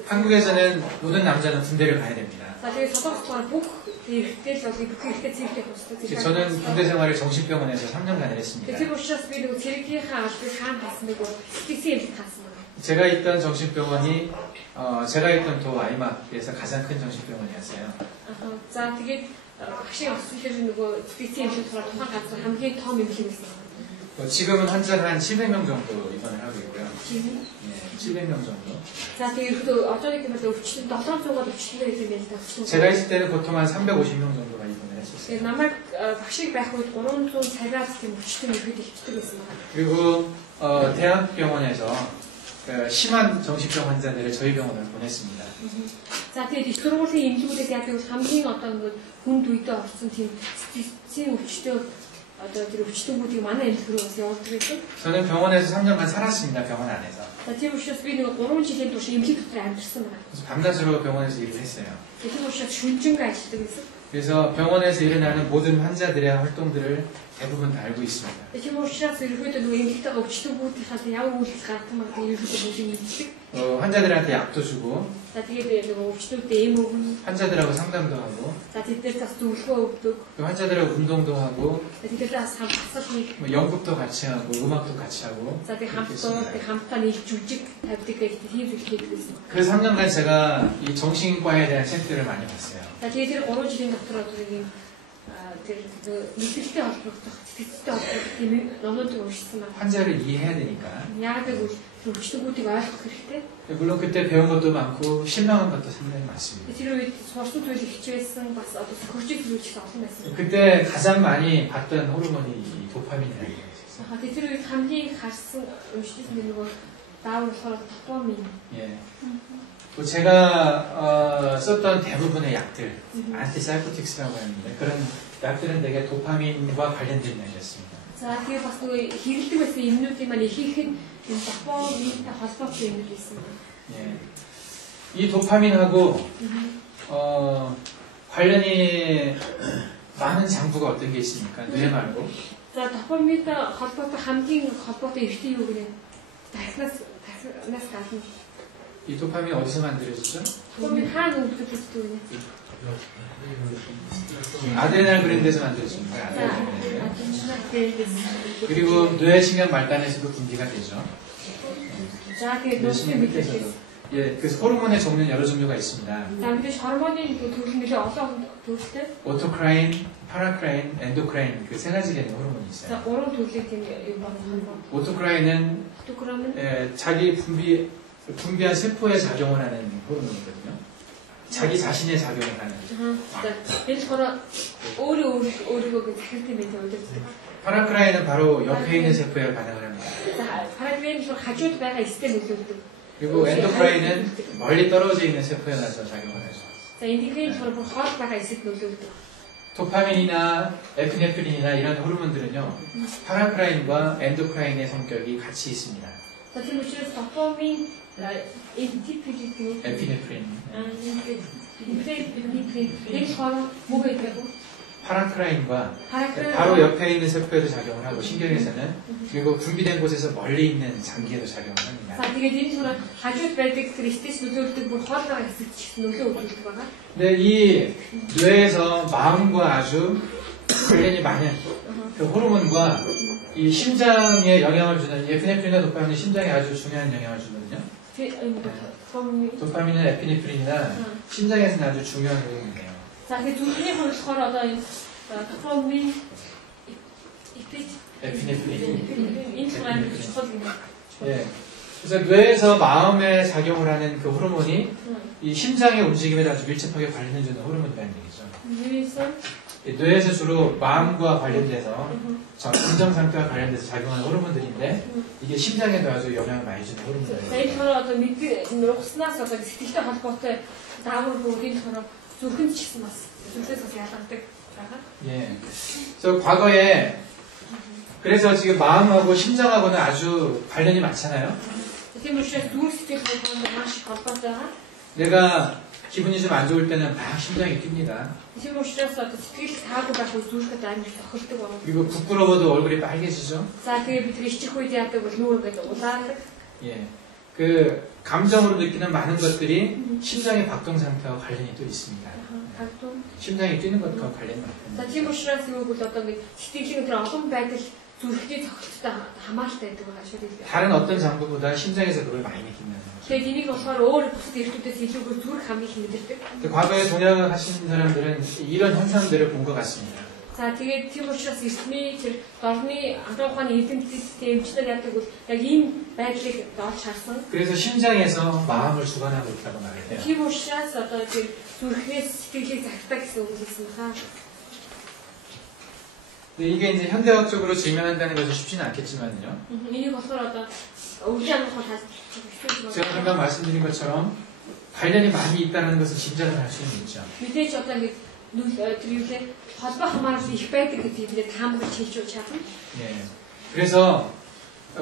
한국에서는 모든 남자는 군대를 가야 됩니다. 자, 되게 서독스토한 복 이렇게 저기 그렇게 즐겨 보시죠. 저는 군대 생활을 정신병원에서 3년간을 했습니다. 그리고 시작비도 즐기하 한 갔습니다. 스티치 임시 갔습니다. 제가 있던 정신병원이 제가 있던 도 아이막에서 가장 큰 정신병원이었어요. 자, 되게 확실히 없으시는 누구 스티치 임시 돌아 도망갔어. 함께 더 밀리겠어요. 지금은 환자가 한 700명 정도 입원을 하고 있고요. 지금? 예, 700명 정도. 자, 그리고 어떤 느낌인데 өвчин 700가 өвчнээр 이렇게 제가 있을 때는 보통 한 350명 정도가 입원을 했었어요. 남을 박식 байхгүй 300 цагаас тийм өвчтөн ихэд ихтэй байсан байна. 그리고 대학병원에서 심한 정신병 환자들을 저희 병원으로 보냈습니다. За тэгээд их сургуулийн эмнэлгүүдээс яг хамгийн одоо хүнд үедээ орсон тийм сэтгцийн өвчтөө одоо тэр өвчтөнгүүдийг манай эмнэлэг рүү бас явуулдаг байсан. 저는 병원에서 3년간 살았습니다. 병원 안에서. За тийм учраас би нэг 3 жилийн турш эмнэлэг дотор амьдарсан байна. 그래서 밤낮으로 병원에서 일을 했어요. Тийм учраас шүнжэнгээ ажилладаг байсан. 그래서 병원에서 일어나는 모든 환자들의 활동들을 대부분 다 알고 있습니다. Тийм учраас ерөөдөө нөгөө эмнэлэгтэй өвчтөнгүүдийнхаа ямар үйлдэл гардаг маяг ерөөдөө бүлэг мэддэг. 환자들한테 약도 주고 За тэгээд нөгөө өвчтнүүдэд эм өгнө. 환자들하고 상담도 하고 За тэднээс бас зөвлөгөө өгдөг. 환자들하고 운동도 하고 тэднээс хамтсаж нэг 연극도 같이 하고 음악도 같이 하고 за тэг хамтдаа нийлж жүжиг тавьдаг гэх тийм зүйл хийдэг байсан. 그 3년간 제가 이 정신과에 대한 책들을 많이 봤어요. За тэгээд тэр 3 жилийн дотор одоо ийм тэр мэдрэлтэй холбогдох, сэтгэцтэй холбогдох тийм номууд уншсан байна. 환자를 이해해야 되니까. Яг гэвэл өвчтөнгүүдийг ойлгох хэрэгтэй. 물론 그때 배운 것도 많고 실망한 것도 상당히 많습니다. Тэр үед сурсан зүйл ихчээсэн бас одоо тохирч зүйлч олон байсан. 그때 가장 많이 봤던 호르몬이 이 도파민이라는 거였어요. Тэр үед хамгийн харсан уншижсэн нэг нөгөө даавар болохоор дофамин. 예. 제가 썼던 대부분의 약들, 안티사이코틱스라고 하는데 그런 약들은 되게 도파민과 관련된 약이었습니다. За тэгээ бас нөгөө хэрэглэдэг байсан юмнуудын маань ихэнх нь дофаминтай холбоотой юм байсан. 예. 이 도파민하고 관련이 많은 장부가 어떤 게 있습니까? 뇌 말고. За дофаминтай холбоотой хамгийн холбоотой эрхтэн юу гэнэ? дахнаас гадна. 이 도파민 어디서 만들어지죠? 도파민 хаана өнгөрдөг гэдэг вэ? 아드레날 그랜드에서 만들어집니다. 그리고 뇌신경 말단에서도 분비가 되죠. За тэгээ нөөцийн мэдээлэл. 예, 그래서 호르몬의 종류는 여러 종류가 있습니다. За мэдээж гормоны төрөл нэлээ олон төрөлтэй. 오토크라인, 파라크라인, 엔도크라인 그 세 가지 개념 호르몬이 있어요. За гурван төрлийн тийм юм байна. 오토크라인은 오토크라인은 자기 분비한 세포에 작용을 하는 호르몬이거든요. 자기 자신의 작용을 하는. энэ болохоор өөрийгөө захиралтай мэт удирддаг. 파라크라인은 바로 옆에 있는 세포에 반응을 합니다. За 파라크라인은 хажууд байгаа эстэй нөлөөлдөг. 그리고 엔도크라인은 멀리 떨어져 있는 세포에 가서 작용을 하죠. За эндикрийн болохоор хоол байгаа эсэд нөлөөлдөг. 도파민이나 에피네프린이나 이런 호르몬들은요, 파라크라인과 엔도크라인의 성격이 같이 있습니다. За тийм учраас дофамин, 에피네프린. энэ хоол 뭐가 있다고? 파라크라인과 바로 옆에 있는 세포에도 작용을 하고 신경에서는 그리고 분비된 곳에서 멀리 있는 장기에도 작용을 합니다. За тэгээд энэ нь хажууд байдаг 스트레스 нөлөөлдөг бүр хоол байгаа хэсэгт ч нөлөө үзүүлдэг байгаа. 근데 이 뇌에서 마음과 아주 관련이 많은 그 호르몬과 이 심장에 영향을 주는 에피네프린과 도파민이 심장에 아주 중요한 영향을 주거든요. 도파민이나 에피네프린이나 심장에서는 아주 중요한 호르몬이에요. За тэгээд зүрхний хувьд болохоор одоо энэ дофамин, 에피네프린. энэ маань чухал юм. 예. 그래서 뇌에서 마음에 작용을 하는 그 호르몬이 이 심장의 움직임에 아주 밀접하게 관련해주는 호르몬이라는 얘기죠. 뇌에서 주로 마음과 관련돼서 감정 상태와 관련돼서 작용하는 호르몬들인데 이게 심장에도 아주 영향을 많이 주는 호르몬이에요. Энэ болохоор одоо нургаснаас одоо сэтгэлтэй холбоотой даавар бүгдийн болохоор зүрхэнд ч гэсэн бас зүрхээс бас ялгардаг байгаа. 예. 그래서 과거에 그래서 지금 마음하고 심장하고는 아주 관련이 많잖아요. Тийм учраас зүрх сэтгэл холбоотой маш их холбоотой байгаа. 내가 기분이 좀 안 좋을 때는 막 심장이 뜁니다. Тийм учраас одоо сэтгэл таагүй байх үе зүрхэд амар их тохирдог байна. 그리고 부끄러워도 얼굴이 빨개지죠. За тэгээ бид иччих үед яадаг бол нүүр гэдэг улаардаг. 예. 그 감정으로 느끼는 많은 것들이 심장의 박동 상태와 관련이 또 있습니다. 심장이 뛰는 것과 관련이 За 많습니다. тийм учраас юу бол одоо ингэ сэтгэлийн тэр олон байдал зүрхний тогтолцоотой хамааралтай байдаг байгаа шүү дээ. 다른 어떤 장부보다 심장에서 그걸 많이 느낀다는 거죠. Тэгээд энийг болохоор өөр бусад эрхтүүдээс илүүгээр зүрх хамгийн их мэдэрдэг. 과거에 동양을 하시는 사람들은 이런 현상들을 본 것 같습니다. За тэгээд тийм учраас эртний тэр дорны анхан ухааны эдэмтдтэй эмчнэр яадаг бол яг ийм байдлыг олж харсан. 그래서 심장에서 마음을 주관하고 있다고 말해요. Тийм учраас одоо тэр зүрхнээс сэтгэлийг захирдаг гэсэн үг хэлсэн хаа. 근데 이게 이제 현대학적으로 증명한다는 것은 쉽지는 않겠지만요. энийг болохоор одоо өвлийн анхаар хэлсэн. 제가 방금 말씀드린 것처럼 관련이 많이 있다는 것은 짐작을 할 수는 있죠. мэдээж одоо ингэ тэр юулээ холбоо хамаарал их байдаг гэдгийг таамаглаж хэлж чадна. 예. 그래서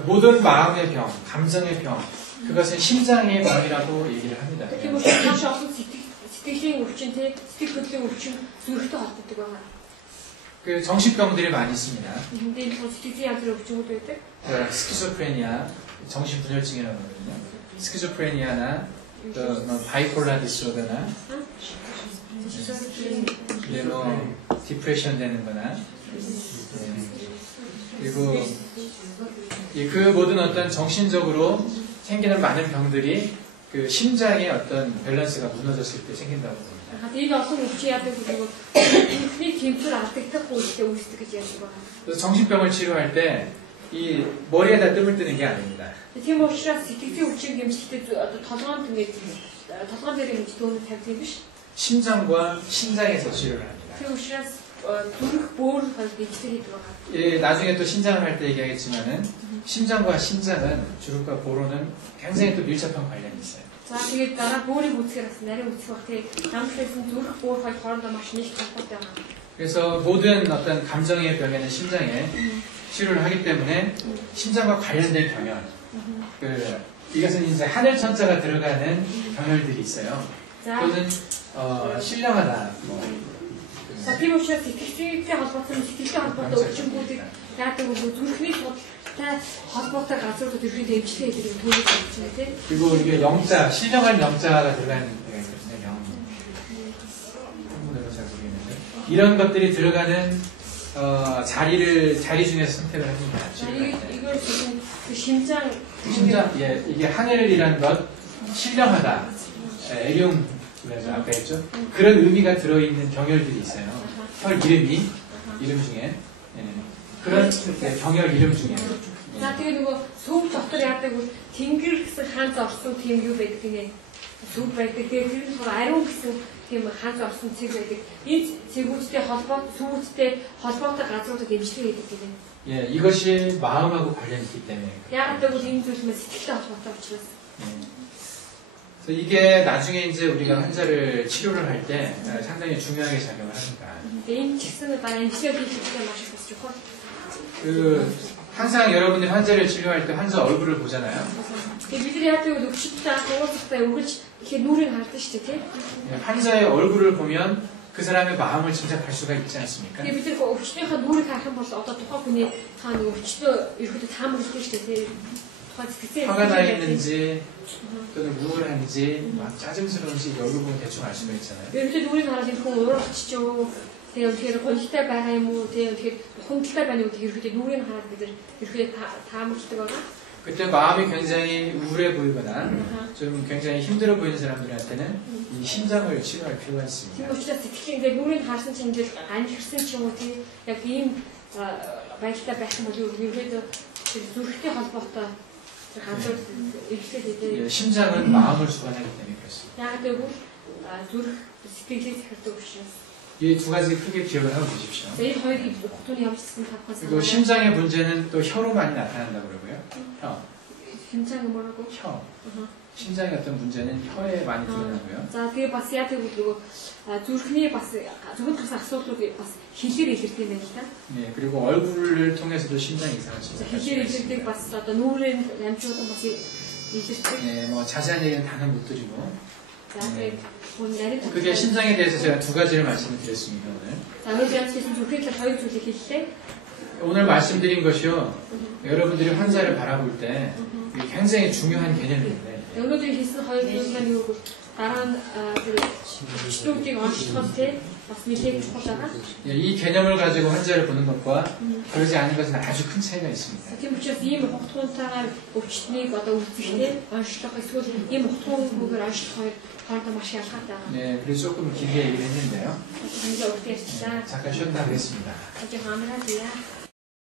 모든 마음의 병, 감정의 병, 그것은 심장의 병이라고 얘기를 합니다. Тийм учраас маш олон сэтгэлийн өвчнтэй сэтгэл хөдлөлийн өвчин зүрхтэй холбогддог байна. 그 정신병들이 많이 있습니다. 근데 이 сэтгэлийн янз бүрийн өвчнүүд байдаг. 스키조프레니아, 정신분열증이라고 하거든요. 스키조프레니아나 또 바이폴라 디스오더나 디프레션 되는 거나 그리고 그 모든 어떤 정신적으로 생기는 많은 병들이 그 심장의 어떤 밸런스가 무너졌을 때 생긴다고 봅니다. 이 어떤 өвчин яадаг 그리고 зүрхний тэмцэл алдагдах үйлдэл үүсдэг гэж ярьж байгаа. 그래서 정신병을 치료할 때 이 머리에다 뜸을 뜨는 게 아닙니다. Тийм учраас сэтгэлийн өвчин гэмшигтэй одоо толгоонд ингээд толгоон дээр ингэж дөөнд тавьдаг биш. 심장과 신장에서 치료를 합니다. Тийм учраас зүрх бөөр хол гэмшдэг гэдэг байна. 예, 나중에 또 신장을 할 때 얘기하겠지만은 심장과 신장은 주름과 보로는 굉장히 또 밀접한 관련이 있어요. За тэгээд дараа бөөрийг үүсгэр бас нарийн үүсэх бах тий. Намшлсэн зүрх бөөр хол хоорондоо маш нэг холбоотой байна. 그래서 모든 어떤 감정의 병에는 심장에 치료를 하기 때문에 심장과 관련된 병열. 이것은 이제 하늘 천자가 들어가는 병열들이 있어요. За 또는 신령하다. За тийм учраас сэтгэлтэй холбоотой өвчнүүдийг яадаг вэ? Зүрхний судалтай холбоотой газруудад ихэд эмчилгээ хийдэг төлөв гэж байна тий. 그리고 이게 영자, 신령한 영자가 들어가는 데가 있거든요. 한국어로 잘 모르겠는데 이런 것들이 들어가는 자리 중에서 선택을 합니다. 자 이걸 지금 그 심장 예, 이게 하늘이라는 것, 신령하다, 애룡, 아까 했죠? 그런 의미가 들어있는 병열들이 있어요. 혈 이름 중에. 예, 그런 병열 이름 중에. За тэгээд нөгөө сүүг дотор яадаг бол тэнгэр гэсэн хаанч орсон тийм юу байдаг гинэ. Сүүг байдаг. Тэгээд тэр нь ариун гэсэн тийм хаанч орсон цэг байдаг. Энэ цэгүүдтэй сүүгүүдтэй холбоотой газруудад эмчилгээ хийдэг гинэ. 예, 이것이 마음하고 관련이 있기 때문에. яагаад гэвэл энэ зүйл нь сэтгэлтэй холбоотой учраас. 그래서 이게 나중에 이제 우리가 환자를 치료를 할 때 상당히 중요하게 작용을 합니다. Энэ ч гэсэн дараа эмчилгээ хийх хэрэгтэй маш их бас чухал. 항상 여러분들이 환자를 치료할 때 환자 얼굴을 보잖아요. Тэгээд бид нар яадаг вэ? өвчтөй уулзахтаа үргэлж ихэд нүрийг хардаг шүү дээ, тийм. 환자의 얼굴을 보면 그 사람의 마음을 짐작할 수가 있지 않습니까? Тэгээд бид нар өвчтөнийхөө нүрийг харах юм бол одоо тухайн хүний цаана өвчтөө ерөөдөө таамаглаж шүү дээ, тийм. 화가 나 있는지 또는 우울한지 막 짜증스러운지 얼굴 보면 대충 알 수가 있잖아요. ерөөдөө нүрийг хараад энэ хүн уурахч юу? Тэгээд гонхтой байгаа юм уу? Тэгээд хүндлээ байна уу? ерөөдөө нүрийг хараад бид нар ерөөдөө таамагладаг байгаа. 그때 마음이 굉장히 우울해 보이거나 좀 굉장히 힘들어 보이는 사람들한테는 이 심장을 치료할 필요가 있습니다. Тийм учраас сэтгэлийн ингээд нүрийг харсан чинь ингээд анхирсан ч юм уу тийм яг ийм байдалтай байх юм бол ерөөдөө зүрхтэй холбоотой газар эргэлзээ хийдэг. 심장은 마음을 주관하기 때문에 그렇습니다. яагаад гэвэл зүрх сэтгэлийг захирдаг учраас. 이 두 가지 크게 기억을 하고 계십시오. 이 хоёрыг бүхтүүний ямар ч гэсэн тавхаас. 그리고 심장의 문제는 또 혀로 많이 나타난다고 그러고요. 혀. 심장이 뭐라고? 혀. 심장의 어떤 문제는 혀에 많이 드러나고요. За тэгээ бас яадаг вэ? зүрхний бас зөвхөн тас асуудлууд бас хэлээр илэрдэг юм байна л да. 네, 그리고 얼굴을 통해서도 심장이 이상한 За хэлээр илэрдэг бас одоо нүрийн амжууд бас илэрдэг. 네, 뭐 자세한 얘기는 다는 못 드리고. За тэгээ хүн нарийн 그게 심장에 대해서 제가 두 가지를 말씀을 드렸습니다 오늘. За 오늘 제가 지금 좋게 хоёр зүйлийг хэллээ. 오늘 말씀드린 것이요. 여러분들이 환자를 바라볼 때 굉장히 중요한 개념인데. өнөөдөр хэлсэн хоёр зүйл маань юу гэвэл дараа нь студийг онцлоход те бас нэлээд чухал байгаа. 이 개념을 가지고 환자를 보는 것과 그러지 않은 것은 아주 큰 차이가 있습니다. Тийм учраас ийм ухтгуунтайгаар өвчтнийг одоо үзэхдээ онцлох эсвэл ийм ухтгуунгээр онцлох хоёр хоорондоо маш ялгаатай байгаа. 네, 그래서 조금 길게 얘기를 했는데요. 굉장히 어렵게 했습니다. 잠깐 쉬었다 그랬습니다. 아주 감사합니다.